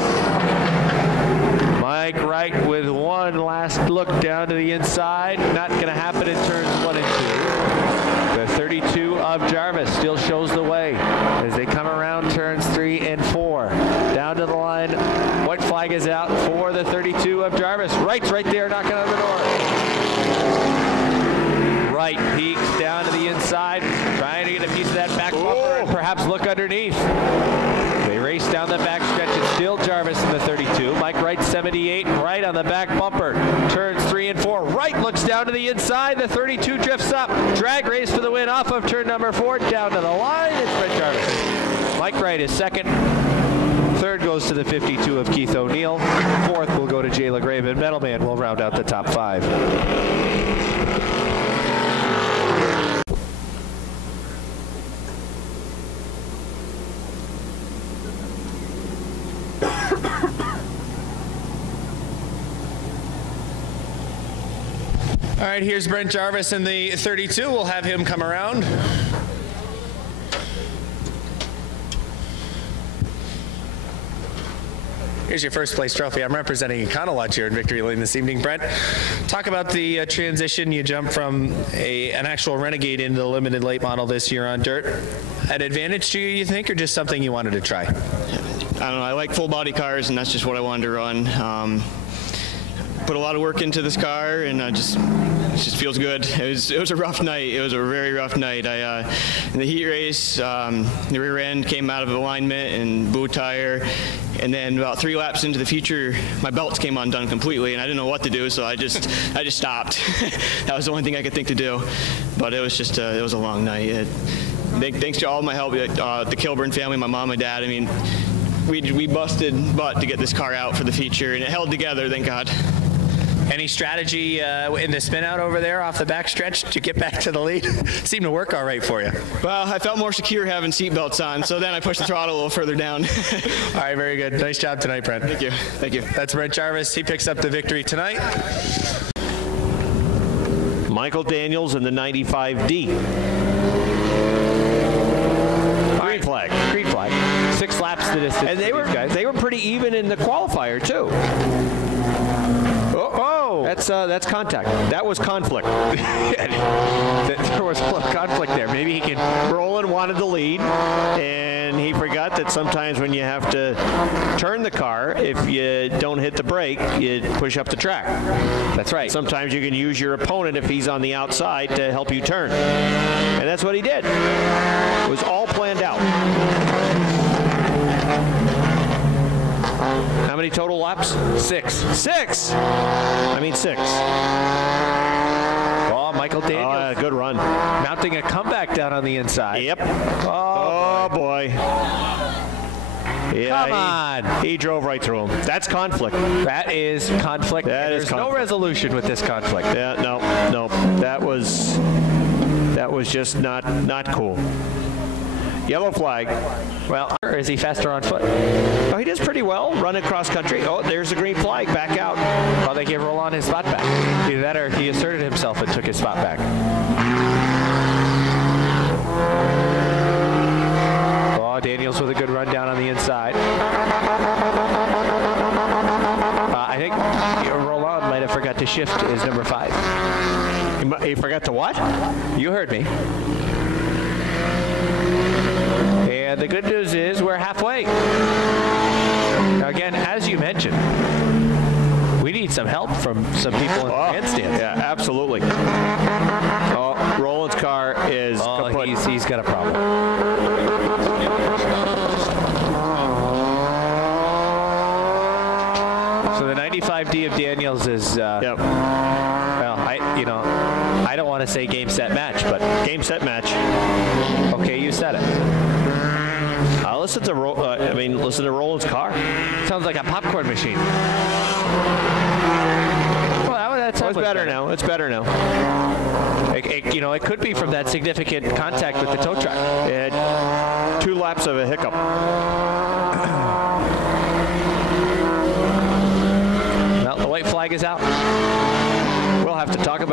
Mike Wright with one last look down to the inside. Not going to happen in turns 1 and 2. The 32 of Jarvis still shows the way as they come around turns 3 and 4. Down to the line. White flag is out for the 32 of Jarvis. Wright's right there knocking on the door. Wright peeks down to the inside, trying to get a piece of that back bumper and perhaps look underneath. They race down the back stretch. It's still Jarvis in the 32. Mike Wright 78, right on the back bumper. Turns 3 and 4. Wright looks down to the inside. The 32 drifts up. Drag race for the win off of turn number 4. Down to the line. It's Brent Jarvis. Mike Wright is second. Third goes to the 52 of Keith O'Neill. Fourth will go to Jay LaGrave, and Metalman will round out the top 5. All right, here's Brent Jarvis in the 32. We'll have him come around. Here's your first place trophy. I'm representing Econolodge here in Victory Lane this evening. Brent, talk about the transition. You jumped from an actual Renegade into the limited late model this year on dirt. An advantage to you, you think, or just something you wanted to try? I don't know. I like full body cars, and that's just what I wanted to run. Put a lot of work into this car, and it just feels good. It was a rough night. It was a very rough night. In the heat race, the rear end came out of alignment and boot tire, and then about 3 laps into the feature, my belts came undone completely, and I didn't know what to do, so I just stopped. That was the only thing I could think to do. But it was just it was a long night. Thanks to all my help, the Kilburn family, my mom, my dad. I mean, we busted butt to get this car out for the feature, and it held together, thank God. Any strategy in the spin out over there off the back stretch to get back to the lead? Seemed to work all right for you. Well, I felt more secure having seatbelts on, so then I pushed the throttle a little further down. All right, very good. Nice job tonight, Brent. Thank you. Thank you. That's Brent Jarvis. He picks up the victory tonight. Michael Daniels in the 95D. Green flag. Green flag. 6 laps to distance. And they were pretty even in the qualifier too. Oh, that's contact. That was conflict. There was a little conflict there. Maybe he can. Roland wanted the lead, and he forgot that sometimes when you have to turn the car, if you don't hit the brake, you push up the track. That's right. Sometimes you can use your opponent if he's on the outside to help you turn. And that's what he did. It was all planned out. How many total laps? 6. 6! I mean 6. Oh, Michael Daniels. Good run. Mounting a comeback down on the inside. Yep. Oh boy. Yeah, Come on. He drove right through him. That's conflict. That is conflict. There's no resolution with this conflict. Yeah, no. That was just not cool. Yellow flag. Well, or is he faster on foot? Oh, he does pretty well running cross country. Oh, there's the green flag. Back out. Well, they gave Roland his spot back. Either that or he asserted himself and took his spot back. Oh, Daniels with a good run down on the inside. I think Roland might have forgot to shift his number 5. He forgot to what? You heard me. And the good news is we're halfway. Now again, as you mentioned, we need some help from some people in the grandstands. Yeah, absolutely. Oh, Roland's car is kaput. He's got a problem. So the 95D of Daniels is, yep. Well, I don't want to say game, set, match, but game, set, match. Okay, you said it. Listen to Roland's car. Sounds like a popcorn machine. Well, that's better now. It's better now. It could be from that significant contact with the tow truck. It had 2 laps of a hiccup. Well, the white flag is out. We'll have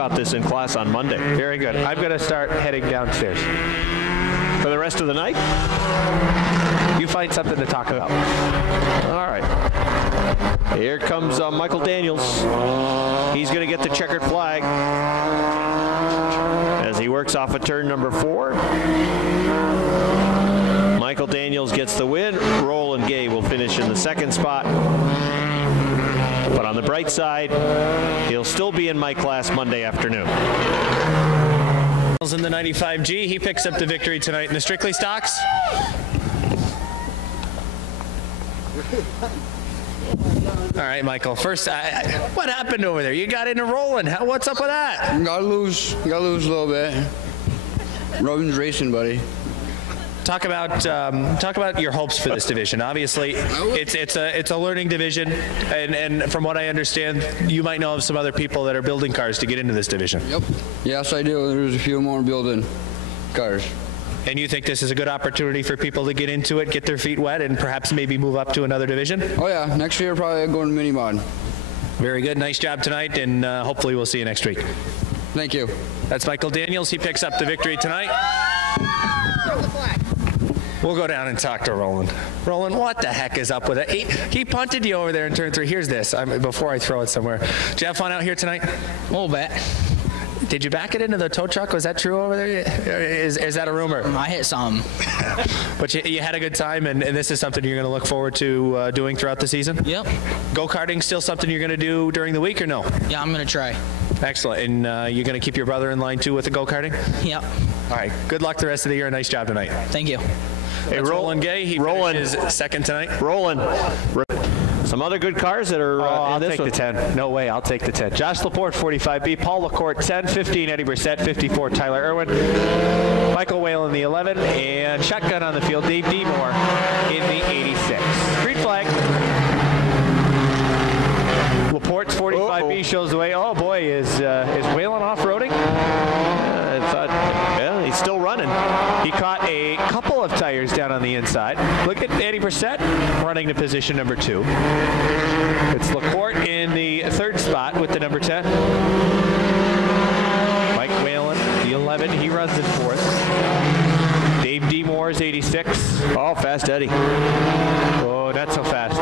about this in class on Monday. Very good. I'm going to start heading downstairs. For the rest of the night? You find something to talk about. All right. Here comes Michael Daniels. He's going to get the checkered flag as he works off of turn number 4. Michael Daniels gets the win. Roland Gay will finish in the second spot. But on the bright side, he'll still be in my class Monday afternoon. In the 95G, he picks up the victory tonight in the Strictly Stocks. All right, Michael. First, what happened over there? You got into rolling. What's up with that? Got to lose a little bit. Robin's racing, buddy. Talk about your hopes for this division. Obviously, it's a learning division, and from what I understand, you might know of some other people that are building cars to get into this division. Yep. Yes, I do. There's a few more building cars. And you think this is a good opportunity for people to get into it, get their feet wet, and perhaps maybe move up to another division? Oh yeah, next year probably going to mini mod. Very good. Nice job tonight, and hopefully we'll see you next week. Thank you. That's Michael Daniels. He picks up the victory tonight. We'll go down and talk to Roland. Roland, what the heck is up with it? He punted you over there in turn 3. Here's this. Before I throw it somewhere. Did you have fun out here tonight? A little bit. Did you back it into the tow truck? Was that true over there? Is that a rumor? I hit some. But you had a good time, and this is something you're going to look forward to doing throughout the season? Yep. Go-karting still something you're going to do during the week or no? Yeah, I'm going to try. Excellent. And you're going to keep your brother in line too with the go-karting? Yep. All right. Good luck the rest of the year. Nice job tonight. Thank you. Hey, Roland Gay. He finishes second tonight. Roland. Some other good cars that are I'll in this take one. the 10. No way, I'll take the 10. Josh Laporte, 45B. Paul Lacourt, 10. 15, Eddie Brissett. 54, Tyler Irwin. Michael Whalen, the 11. And shotgun on the field, Dave Demore in the 86. Green flag. Laporte's 45B shows the way. Oh boy, is Whalen off-roading? I thought, yeah, he's still running. He caught a couple of tires down on the inside. Look at Eddie Brissett running to position number 2. It's Lacourt in the 3rd spot with the number 10. Mike Whalen, the 11. He runs in 4th. Dave Demore's 86. Oh, fast Eddie. Oh, not so fast.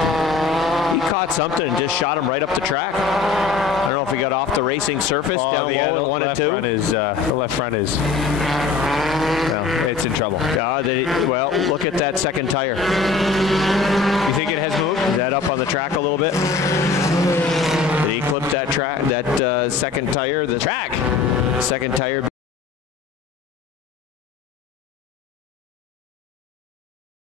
He caught something and just shot him right up the track. I don't know if he got off the racing surface down low at 1 and 2. The left front is, well, it's in trouble. Well, look at that second tire. You think it has moved? Is that up on the track a little bit? Did he clip that second tire? The track. Second tire.